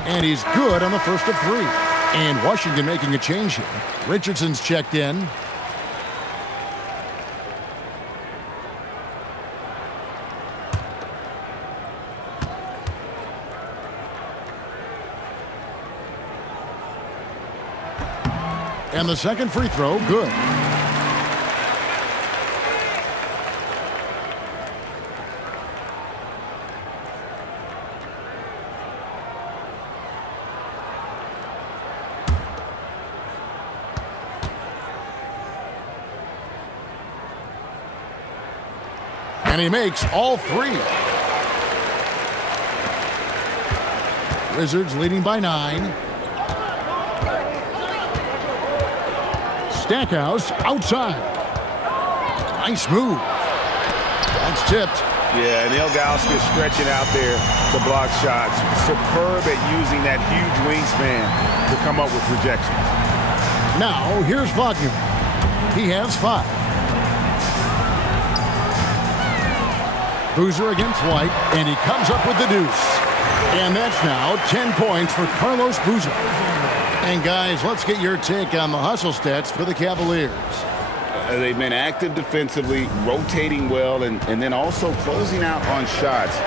And he's good on the first of 3. And Washington making a change here. Richardson's checked in. And the second free throw, good. And he makes all 3. Wizards leading by 9. Stackhouse outside. Nice move. That's tipped. Yeah, and Ilgauskas stretching out there to block shots. Superb at using that huge wingspan to come up with rejection. Now, here's Wagner. He has 5. Boozer against White, and he comes up with the deuce. And that's now 10 points for Carlos Boozer. And guys, let's get your take on the hustle stats for the Cavaliers. They've been active defensively, rotating well, and then also closing out on shots.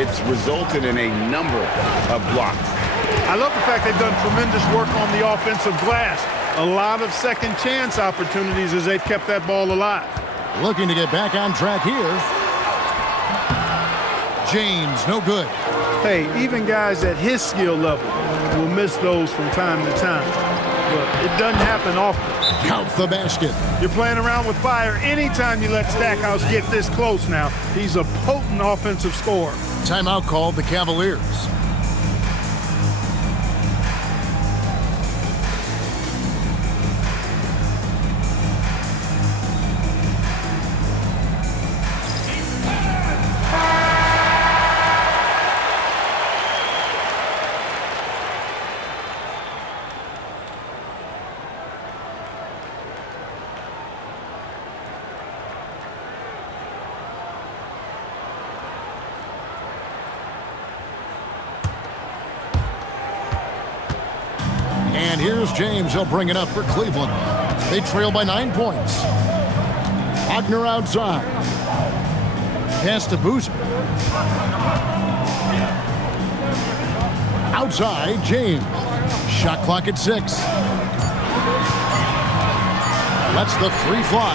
It's resulted in a number of blocks. I love the fact they've done tremendous work on the offensive glass. A lot of second chance opportunities as they've kept that ball alive. Looking to get back on track here. James, no good. Hey, even guys at his skill level will miss those from time to time. But it doesn't happen often. Count the basket. You're playing around with fire anytime you let Stackhouse get this close now. He's a potent offensive scorer. Timeout called the Cavaliers. And here's James. He'll bring it up for Cleveland. They trail by 9 points. Wagner outside. Pass to Boozer. Outside, James. Shot clock at 6. Lets the three fly.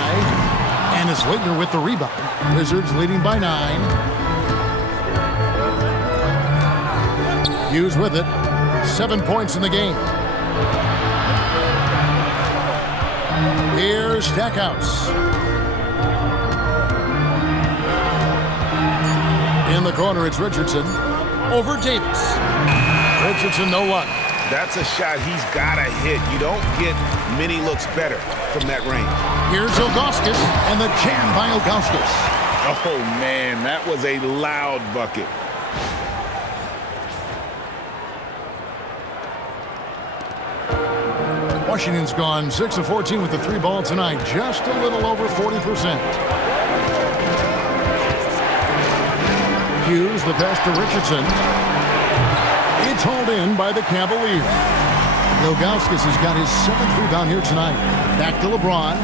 And it's Leitner with the rebound. Wizards leading by 9. Hughes with it. 7 points in the game. Here's Stackhouse. In the corner, it's Richardson. Over Davis. Richardson, no luck. That's a shot he's got to hit. You don't get many looks better from that range. Here's Ilgauskas, and the jam by Ilgauskas. Oh, man, that was a loud bucket. Washington's gone 6 of 14 with the 3 ball tonight. Just a little over 40%. Hughes, the pass to Richardson. It's hauled in by the Cavaliers. Ilgauskas has got his 7th rebound here tonight. Back to LeBron.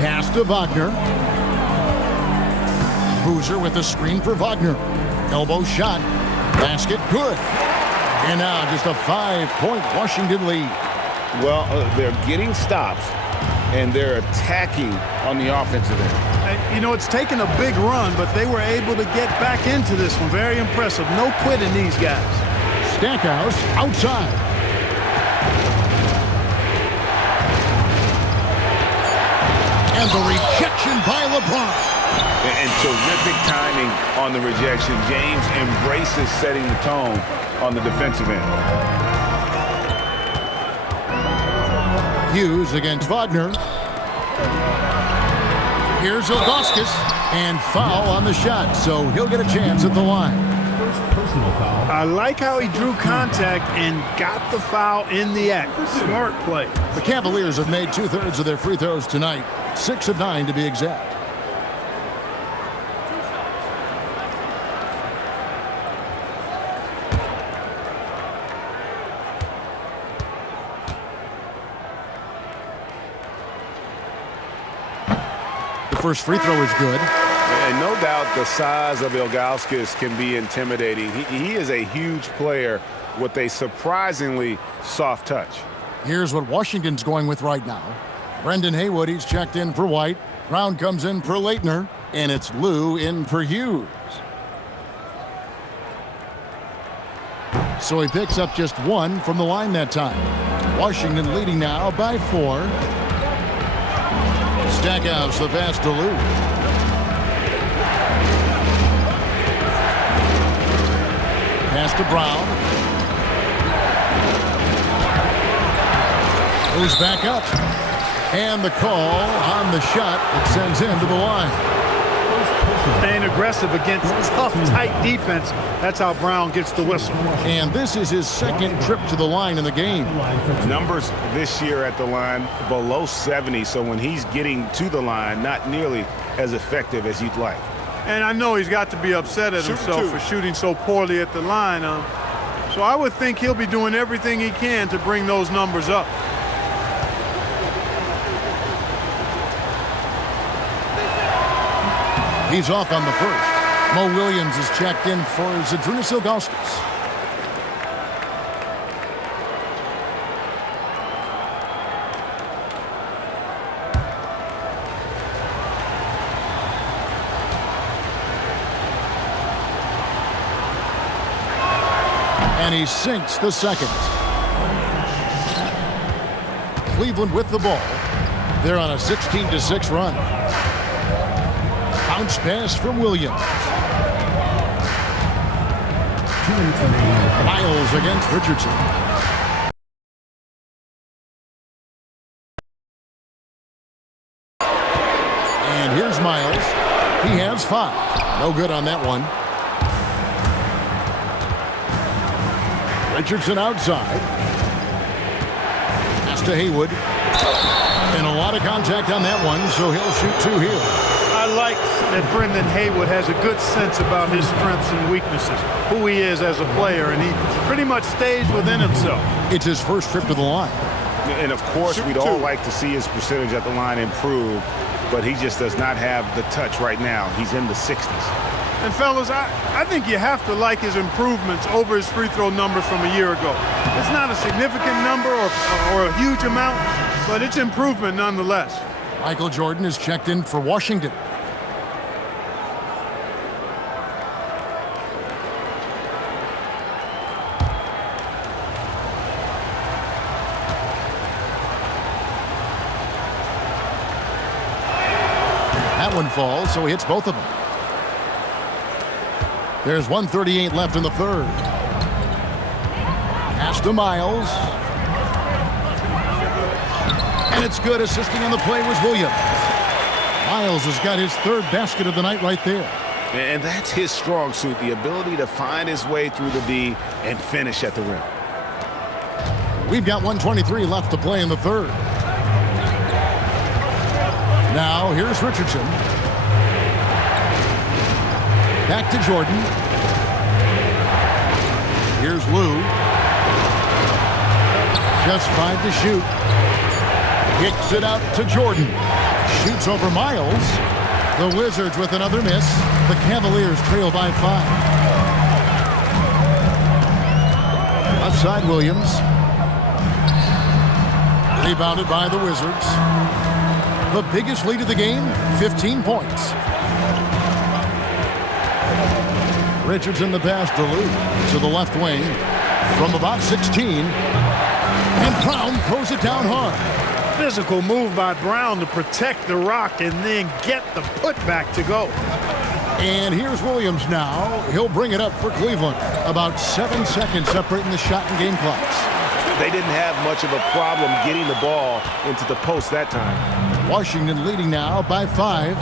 Pass to Wagner. Boozer with the screen for Wagner. Elbow shot. Basket good. And now just a 5-point Washington lead. Well, they're getting stops, and they're attacking on the offensive end. You know, it's taken a big run, but they were able to get back into this one. Very impressive. No quitting these guys. Stackhouse outside. And the rejection by LeBron. And terrific timing on the rejection. James embraces setting the tone on the defensive end. Hughes against Wagner. Here's Ilgauskas, and foul on the shot, so he'll get a chance at the line. First personal foul. I like how he drew contact and got the foul in the act. Smart play. The Cavaliers have made 2/3 of their free throws tonight, 6 of 9 to be exact. First free throw is good. And no doubt the size of Ilgauskas can be intimidating. He is a huge player with a surprisingly soft touch. Here's what Washington's going with right now. Brendan Haywood, he's checked in for White. Brown comes in for Leitner, and it's Lou in for Hughes. So he picks up just 1 from the line that time. Washington leading now by 4. Stackhouse, the pass to Lou. Pass to Brown. Moves back up. And the call on the shot that sends him to the line. Staying aggressive against tough, tight defense. That's how Brown gets the whistle. And this is his 2nd trip to the line in the game. Numbers this year at the line below 70, so when he's getting to the line, not nearly as effective as you'd like. And I know he's got to be upset at himself for shooting so poorly at the line. So I would think he'll be doing everything he can to bring those numbers up. He's off on the first. Mo Williams is checked in for Zydrunas Ilgauskas. And he sinks the second. Cleveland with the ball. They're on a 16-6 run. Bounce pass from Williams. Miles against Richardson. And here's Miles. He has 5. No good on that one. Richardson outside. Pass to Haywood. And a lot of contact on that one, so he'll shoot 2 here. I like that Brendan Haywood has a good sense about his strengths and weaknesses, who he is as a player, and he pretty much stays within himself. It's his first trip to the line. And, of course, we'd all like to see his percentage at the line improve, but he just does not have the touch right now. He's in the 60s. And, fellas, I think you have to like his improvements over his free throw numbers from a year ago. It's not a significant number or a huge amount, but it's improvement nonetheless. Michael Jordan is checked in for Washington. That one falls, so he hits both of them. There's 1:38 left in the third. Pass to Miles. And it's good. Assisting on the play was Williams. Miles has got his third basket of the night right there. And that's his strong suit, the ability to find his way through the D and finish at the rim. We've got 1:23 left to play in the third. Now, here's Richardson. Back to Jordan. Here's Lou. Just 5 to shoot. Kicks it out to Jordan. Shoots over Miles. The Wizards with another miss. The Cavaliers trail by 5. Outside Williams. Rebounded by the Wizards. The biggest lead of the game, 15 points. Richardson the pass to Lou to the left wing from about 16. And Brown throws it down hard. Physical move by Brown to protect the rock and then get the putback to go. And here's Williams now. He'll bring it up for Cleveland. About 7 seconds separating the shot and game clocks. They didn't have much of a problem getting the ball into the post that time. Washington leading now by 5.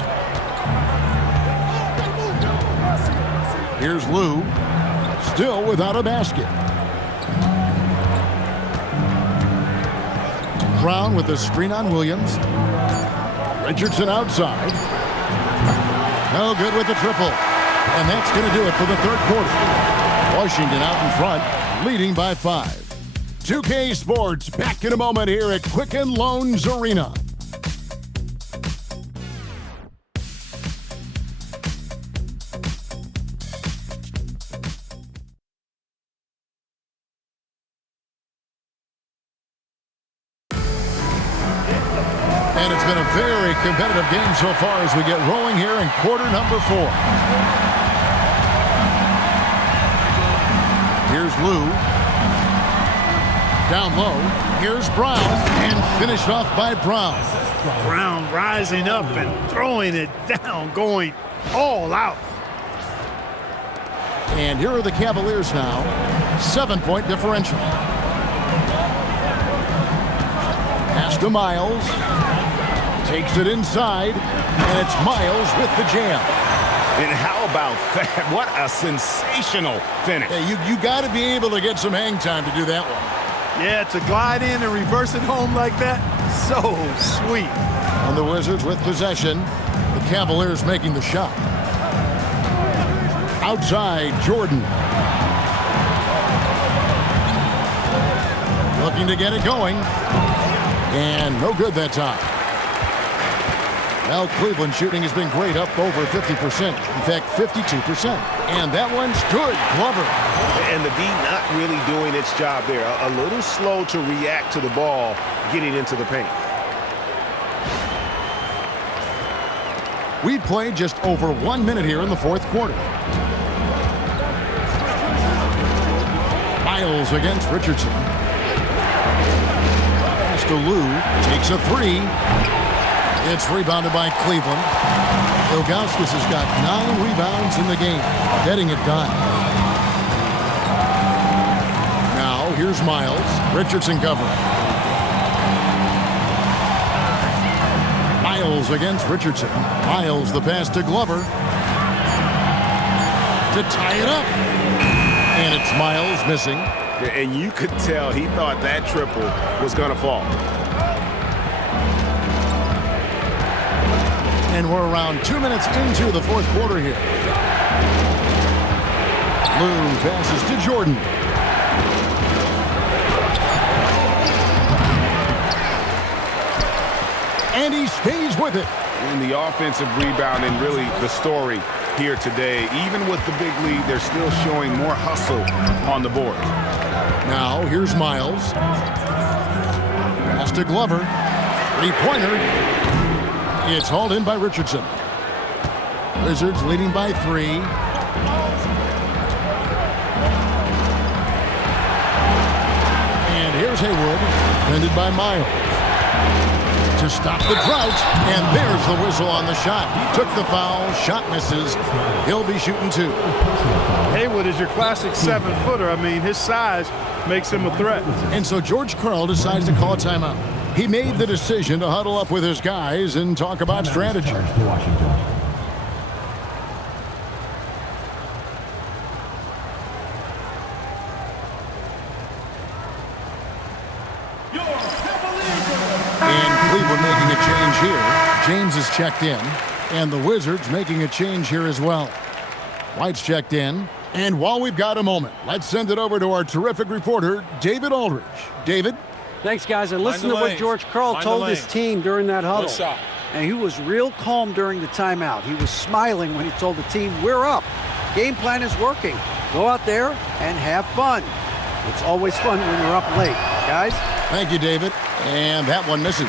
Here's Lou, still without a basket. Brown with a screen on Williams. Richardson outside. No good with the triple. And that's going to do it for the third quarter. Washington out in front, leading by 5. 2K Sports back in a moment here at Quicken Loans Arena. And it's been a very competitive game so far as we get rolling here in quarter number 4. Here's Lou. Down low. Here's Brown. And finished off by Brown. Brown rising up and throwing it down, going all out. And here are the Cavaliers now. 7-point differential. Pass to Miles. Takes it inside, and it's Miles with the jam. And how about that? What a sensational finish. Hey, you got to be able to get some hang time to do that one. Yeah, to glide in and reverse it home like that, so sweet. And the Wizards with possession. The Cavaliers making the shot. Outside, Jordan. Looking to get it going. And no good that time. Well, Cleveland shooting has been great, up over 50%. In fact, 52%. And that one's good. Glover. And the D not really doing its job there. A little slow to react to the ball getting into the paint. We've played just over 1 minute here in the fourth quarter. Miles against Richardson. Pass to Lou. Takes a 3. It's rebounded by Cleveland. Ilgauskas has got 9 rebounds in the game, getting it done. Now, here's Miles. Richardson covering. Miles against Richardson. Miles the pass to Glover. To tie it up. And it's Miles missing. And you could tell he thought that triple was going to fall. And we're around 2 minutes into the fourth quarter here. Lou passes to Jordan. And he stays with it. And the offensive rebounding, really the story here today. Even with the big lead, they're still showing more hustle on the board. Now, here's Miles. Pass to Glover. Three-pointer. It's hauled in by Richardson. Wizards leading by 3. And here's Haywood, defended by Miles. To stop the drought, and there's the whistle on the shot. Took the foul, shot misses. He'll be shooting 2. Haywood is your classic 7-footer. I mean, his size makes him a threat. And so George Karl decides to call a timeout. He made the decision to huddle up with his guys and talk about strategy. Cleveland making a change here. James is checked in. And the Wizards making a change here as well. White's checked in. And while we've got a moment, let's send it over to our terrific reporter, David Aldridge. David? Thanks, guys. And listen to what George Karl told his team during that huddle. And he was real calm during the timeout. He was smiling when he told the team, we're up. Game plan is working. Go out there and have fun. It's always fun when you're up late. Guys? Thank you, David. And that one misses.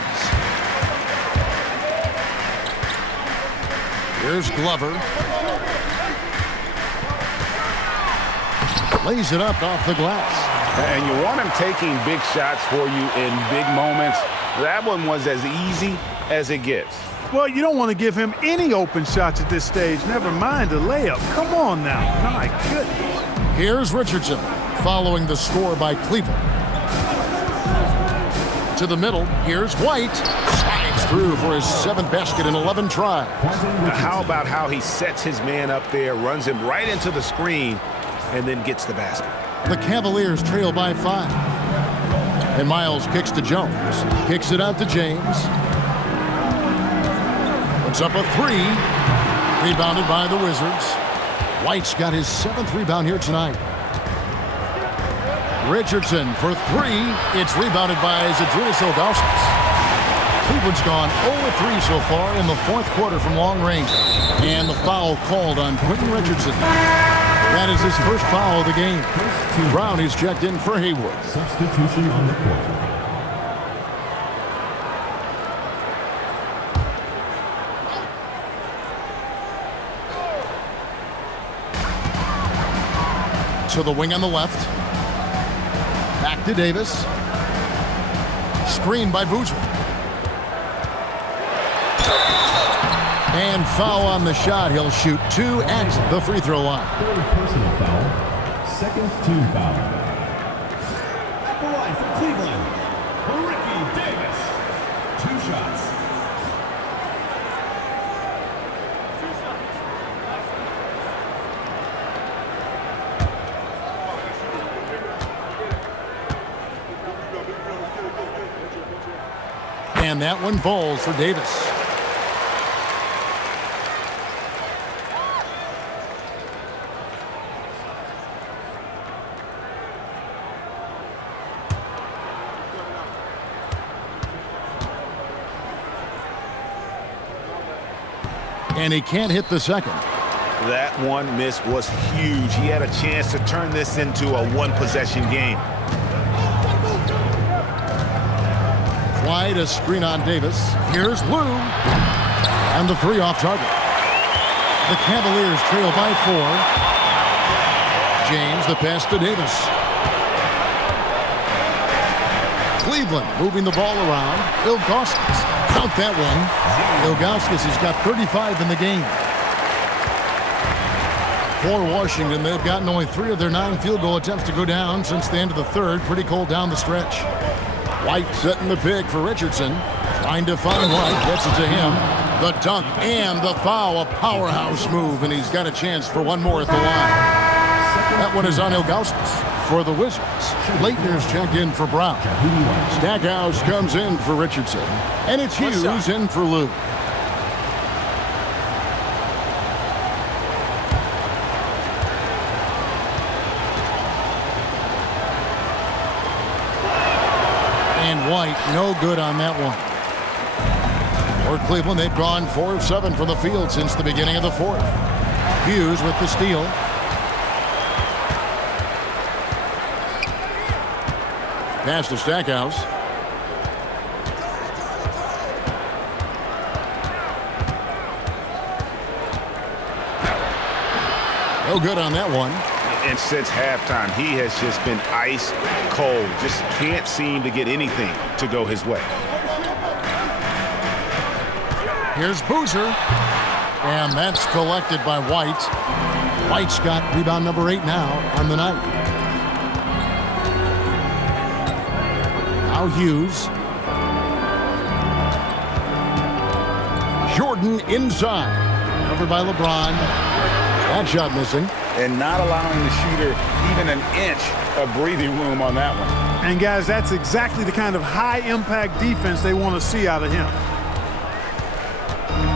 Here's Glover. Lays it up off the glass. And you want him taking big shots for you in big moments. That one was as easy as it gets. Well, you don't want to give him any open shots at this stage. Never mind a layup. Come on now. My goodness. Here's Richardson following the score by Cleveland. To the middle. Here's White. Slides through for his 7th basket in 11 tries. Now, how about how he sets his man up there, runs him right into the screen, and then gets the basket. The Cavaliers trail by 5. And Miles kicks to Jones. Kicks it out to James. Puts up a 3. Rebounded by the Wizards. White's got his 7th rebound here tonight. Richardson for 3. It's rebounded by Zydrunas Ilgauskas. Cleveland's gone 0-3 so far in the fourth quarter from long range. And the foul called on Quentin Richardson. That is his first foul of the game. Brown is checked in for Haywood. Substitution on the court. To the wing on the left. Back to Davis. Screen by Boozer. And foul on the shot. He'll shoot 2 at the free throw line. Third personal foul. Second team foul. At the line for Cleveland, Ricky Davis. 2 shots. And that one falls for Davis. And he can't hit the second. That one miss was huge. He had a chance to turn this into a one-possession game. Wide, a screen on Davis. Here's Lou. And the 3 off target. The Cavaliers trail by 4. James, the pass to Davis. Cleveland moving the ball around. Ilgauskas. Count that one. Ilgauskas has got 35 in the game. For Washington, they've gotten only 3 of their 9 field goal attempts to go down since the end of the third. Pretty cold down the stretch. White setting the pick for Richardson. Trying to find White. Gets it to him. The dunk and the foul. A powerhouse move, and he's got a chance for one more at the line. That one is on Ilgauskas for the Wizards. Leitner's checked in for Brown. Stackhouse comes in for Richardson. And it's Hughes in for Lou. And White, no good on that one. For Cleveland, they've gone 4 of 7 from the field since the beginning of the fourth. Hughes with the steal. Pass to Stackhouse. No good on that one. And since halftime, he has just been ice cold. Just can't seem to get anything to go his way. Here's Boozer. And that's collected by White. White's got rebound number 8 now on the night. Now Hughes. Jordan inside. Covered by LeBron. That shot missing. And not allowing the shooter even an inch of breathing room on that one. And guys, that's exactly the kind of high-impact defense they want to see out of him.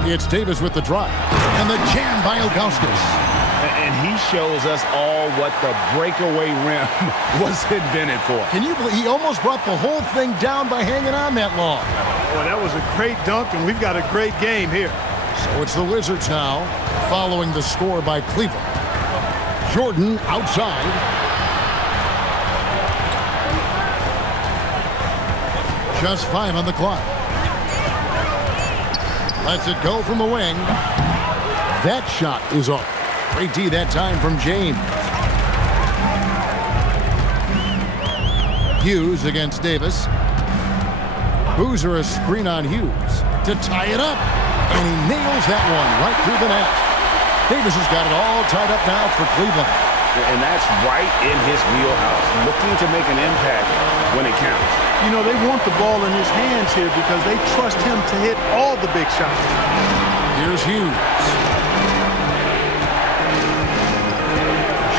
It's Davis with the drive. And the jam by Ilgauskas. And he shows us all what the breakaway rim was invented for. Can you believe he almost brought the whole thing down by hanging on that long? Well, that was a great dunk, and we've got a great game here. So it's the Wizards now, following the score by Cleveland. Jordan outside. Just 5 on the clock. Lets it go from the wing. That shot is off. Great D that time from James. Hughes against Davis. Boozer a screen on Hughes to tie it up. And he nails that one right through the net. Davis has got it all tied up now for Cleveland. And that's right in his wheelhouse. Looking to make an impact when it counts. You know, they want the ball in his hands here because they trust him to hit all the big shots. Here's Hughes.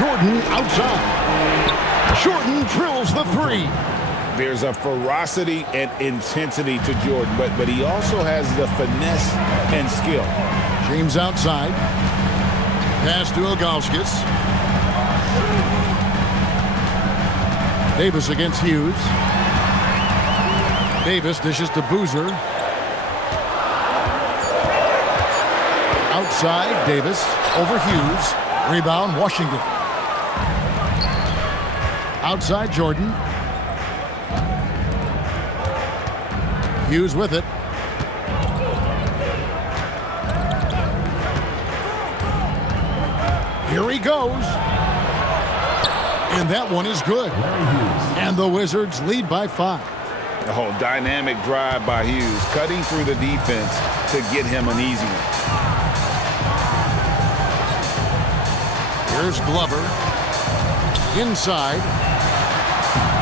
Jordan outside. Jordan drills the 3. There's a ferocity and intensity to Jordan, but he also has the finesse and skill. James outside. Pass to Ilgauskas. Davis against Hughes. Davis dishes to Boozer. Outside, Davis over Hughes. Rebound, Washington. Outside, Jordan. Hughes with it. Here he goes. And that one is good. And the Wizards lead by 5. Oh, dynamic drive by Hughes, cutting through the defense to get him an easy one. Here's Glover. Inside.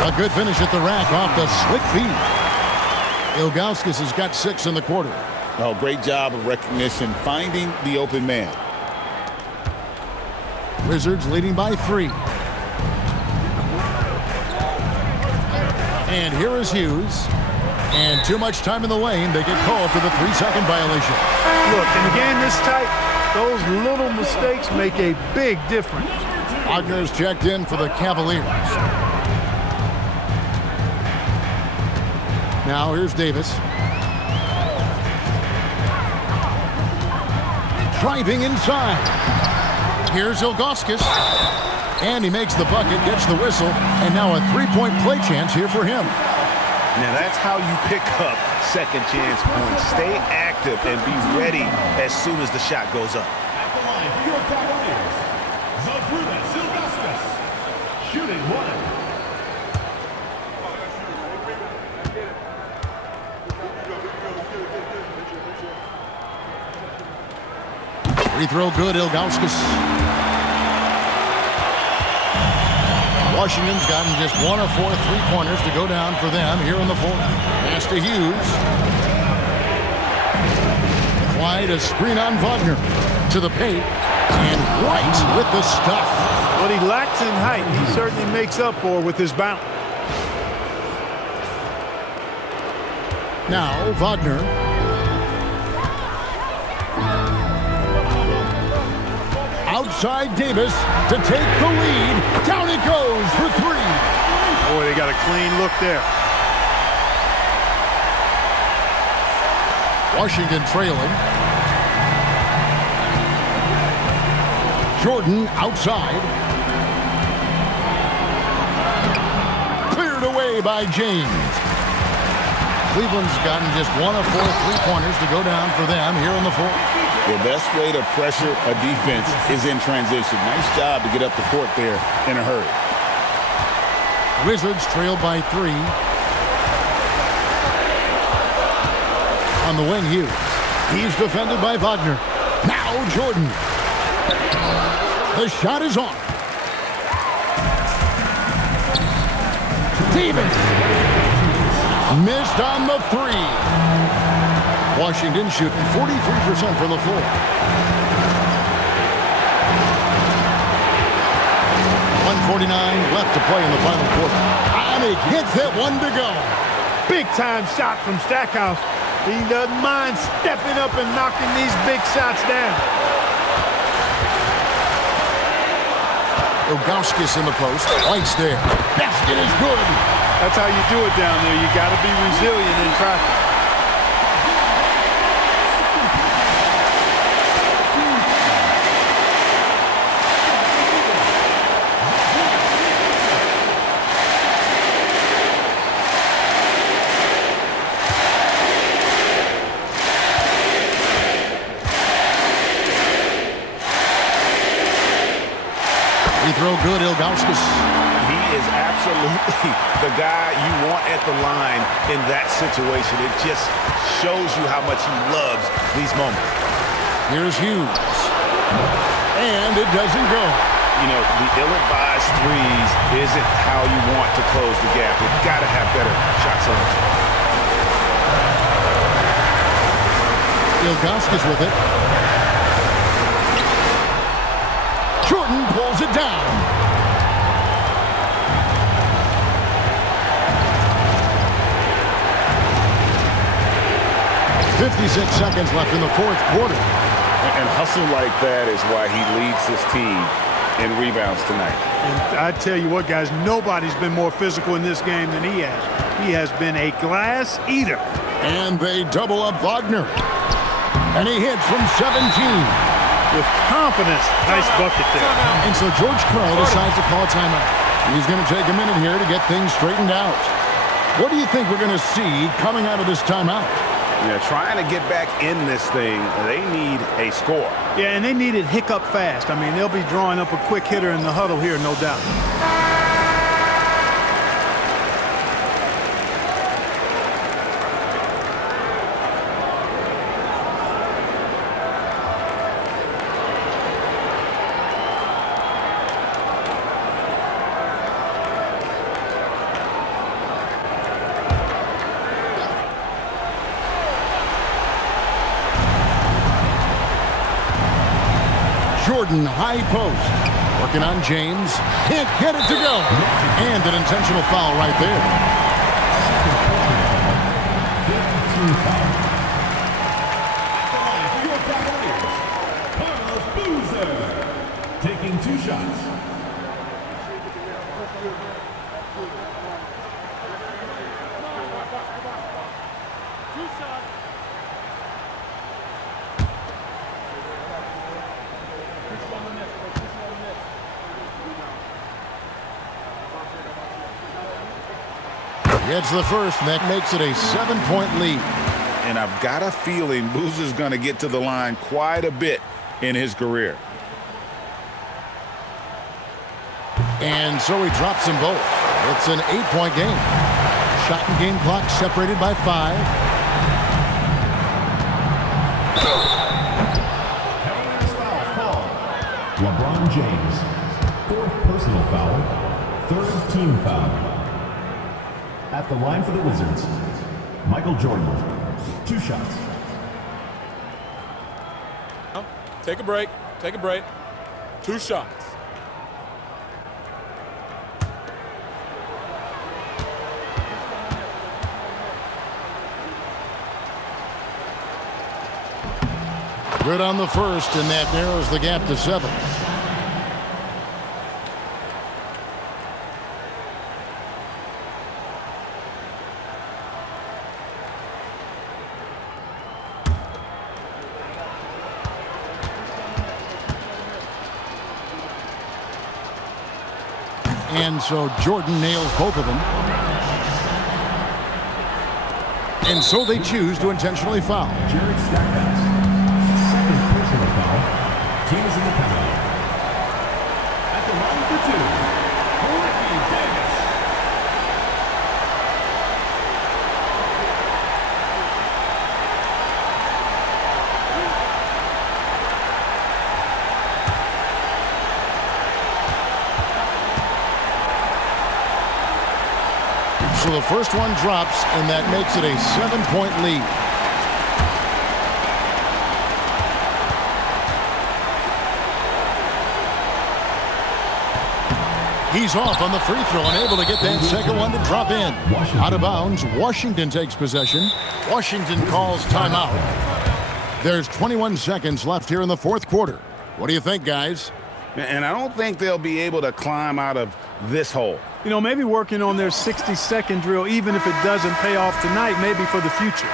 A good finish at the rack off the slick feed. Ilgauskas has got 6 in the quarter. Oh, great job of recognition, finding the open man. Wizards leading by 3. And here is Hughes. And too much time in the lane. They get called for the 3-second violation. Look, in a game this tight, those little mistakes make a big difference. Wagner's checked in for the Cavaliers. Now here's Davis. Driving inside. Here's Ilgauskas. And he makes the bucket, gets the whistle, and now a 3-point play chance here for him. Now that's how you pick up second chance points. Stay active and be ready as soon as the shot goes up. At the line for your Cavaliers, Ilgauskas, shooting 1. Free throw good, Ilgauskas. Washington's gotten just 1 of 4 3-pointers to go down for them here in the fourth. Pass to Hughes. Wide, a screen on Wagner. To the paint. And White with the stuff. What he lacks in height, he certainly makes up for with his bounce. Now, Wagner. Outside Davis to take the lead. Down it goes for 3. Boy, they got a clean look there. Washington trailing. Jordan outside. Cleared away by James. Cleveland's gotten just 1 of 4 3-pointers to go down for them here in the fourth. The best way to pressure a defense is in transition. Nice job to get up the court there in a hurry. Wizards trail by 3. On the wing, Hughes. He's defended by Wagner. Now Jordan. The shot is off. Davis. Missed on the 3. Washington shooting 43% from the floor. 1:49 left to play in the final quarter. And he hits it, 1 to go. Big-time shot from Stackhouse. He doesn't mind stepping up and knocking these big shots down. Ilgauskas in the post. White's there. Basket is good. That's how you do it down there. You got to be resilient in traffic. Throw good, Ilgauskas. He is absolutely the guy you want at the line in that situation. It just shows you how much he loves these moments. Here's Hughes. And it doesn't go. You know, the ill-advised threes isn't how you want to close the gap. You've got to have better shot selection. Ilgauskas with it. Jordan pulls it down. .56 seconds left in the fourth quarter. And hustle like that is why he leads his team in rebounds tonight. And I tell you what, guys, nobody's been more physical in this game than he has. He has been a glass eater. And they double up Wagner. And he hits from 17. With confidence. Nice bucket there. And so George Karl decides to call a timeout. He's going to take a minute here to get things straightened out. What do you think we're going to see coming out of this timeout? Yeah, trying to get back in this thing, they need a score. Yeah, and they need it hiccup fast. I mean, they'll be drawing up a quick hitter in the huddle here, no doubt. Jordan, high post. Working on James. Can't get it to go. And an intentional foul right there. Taking 2 shots. Gets the first, and that makes it a 7-point lead. And I've got a feeling Boozer's going to get to the line quite a bit in his career. And so he drops them both. It's an 8-point game. Shot and game clock separated by 5. Cavaliers foul called. LeBron James. 4th personal foul. 3rd team foul. At the line for the Wizards, Michael Jordan. 2 shots. Take a break. Take a break. 2 shots. Good on the first, and that narrows the gap to 7. And so Jordan nails both of them. And so they choose to intentionally foul. Jared Stackhouse. Second personal foul. Team is in the penalty. At the line for two, Ricky Davis. So the first one drops, and that makes it a 7-point lead. He's off on the free throw, unable to get that second one to drop in. Out of bounds, Washington takes possession. Washington calls timeout. There's 21 seconds left here in the fourth quarter. What do you think, guys? And I don't think they'll be able to climb out of this hole. You know, maybe working on their 60-second drill, even if it doesn't pay off tonight, maybe for the future.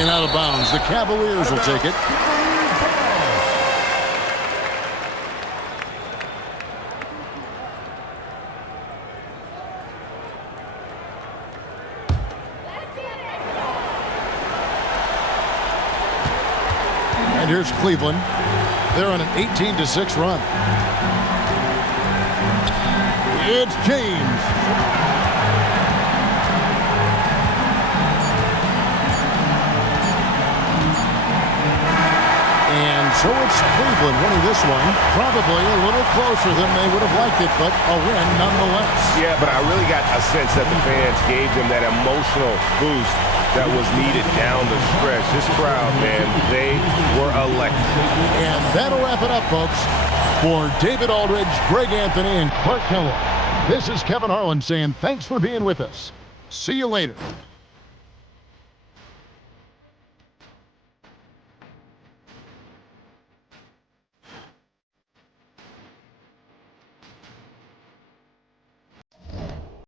And out of bounds, the Cavaliers will take it. And here's Cleveland. They're on an 18-6 run. It's James. So it's Cleveland winning this one, probably a little closer than they would have liked it, but a win nonetheless. Yeah, but I really got a sense that the fans gave them that emotional boost that was needed down the stretch. This crowd, man, they were electric. And that'll wrap it up, folks. For David Aldridge, Greg Anthony, and Clark Kellogg, this is Kevin Harlan saying thanks for being with us. See you later.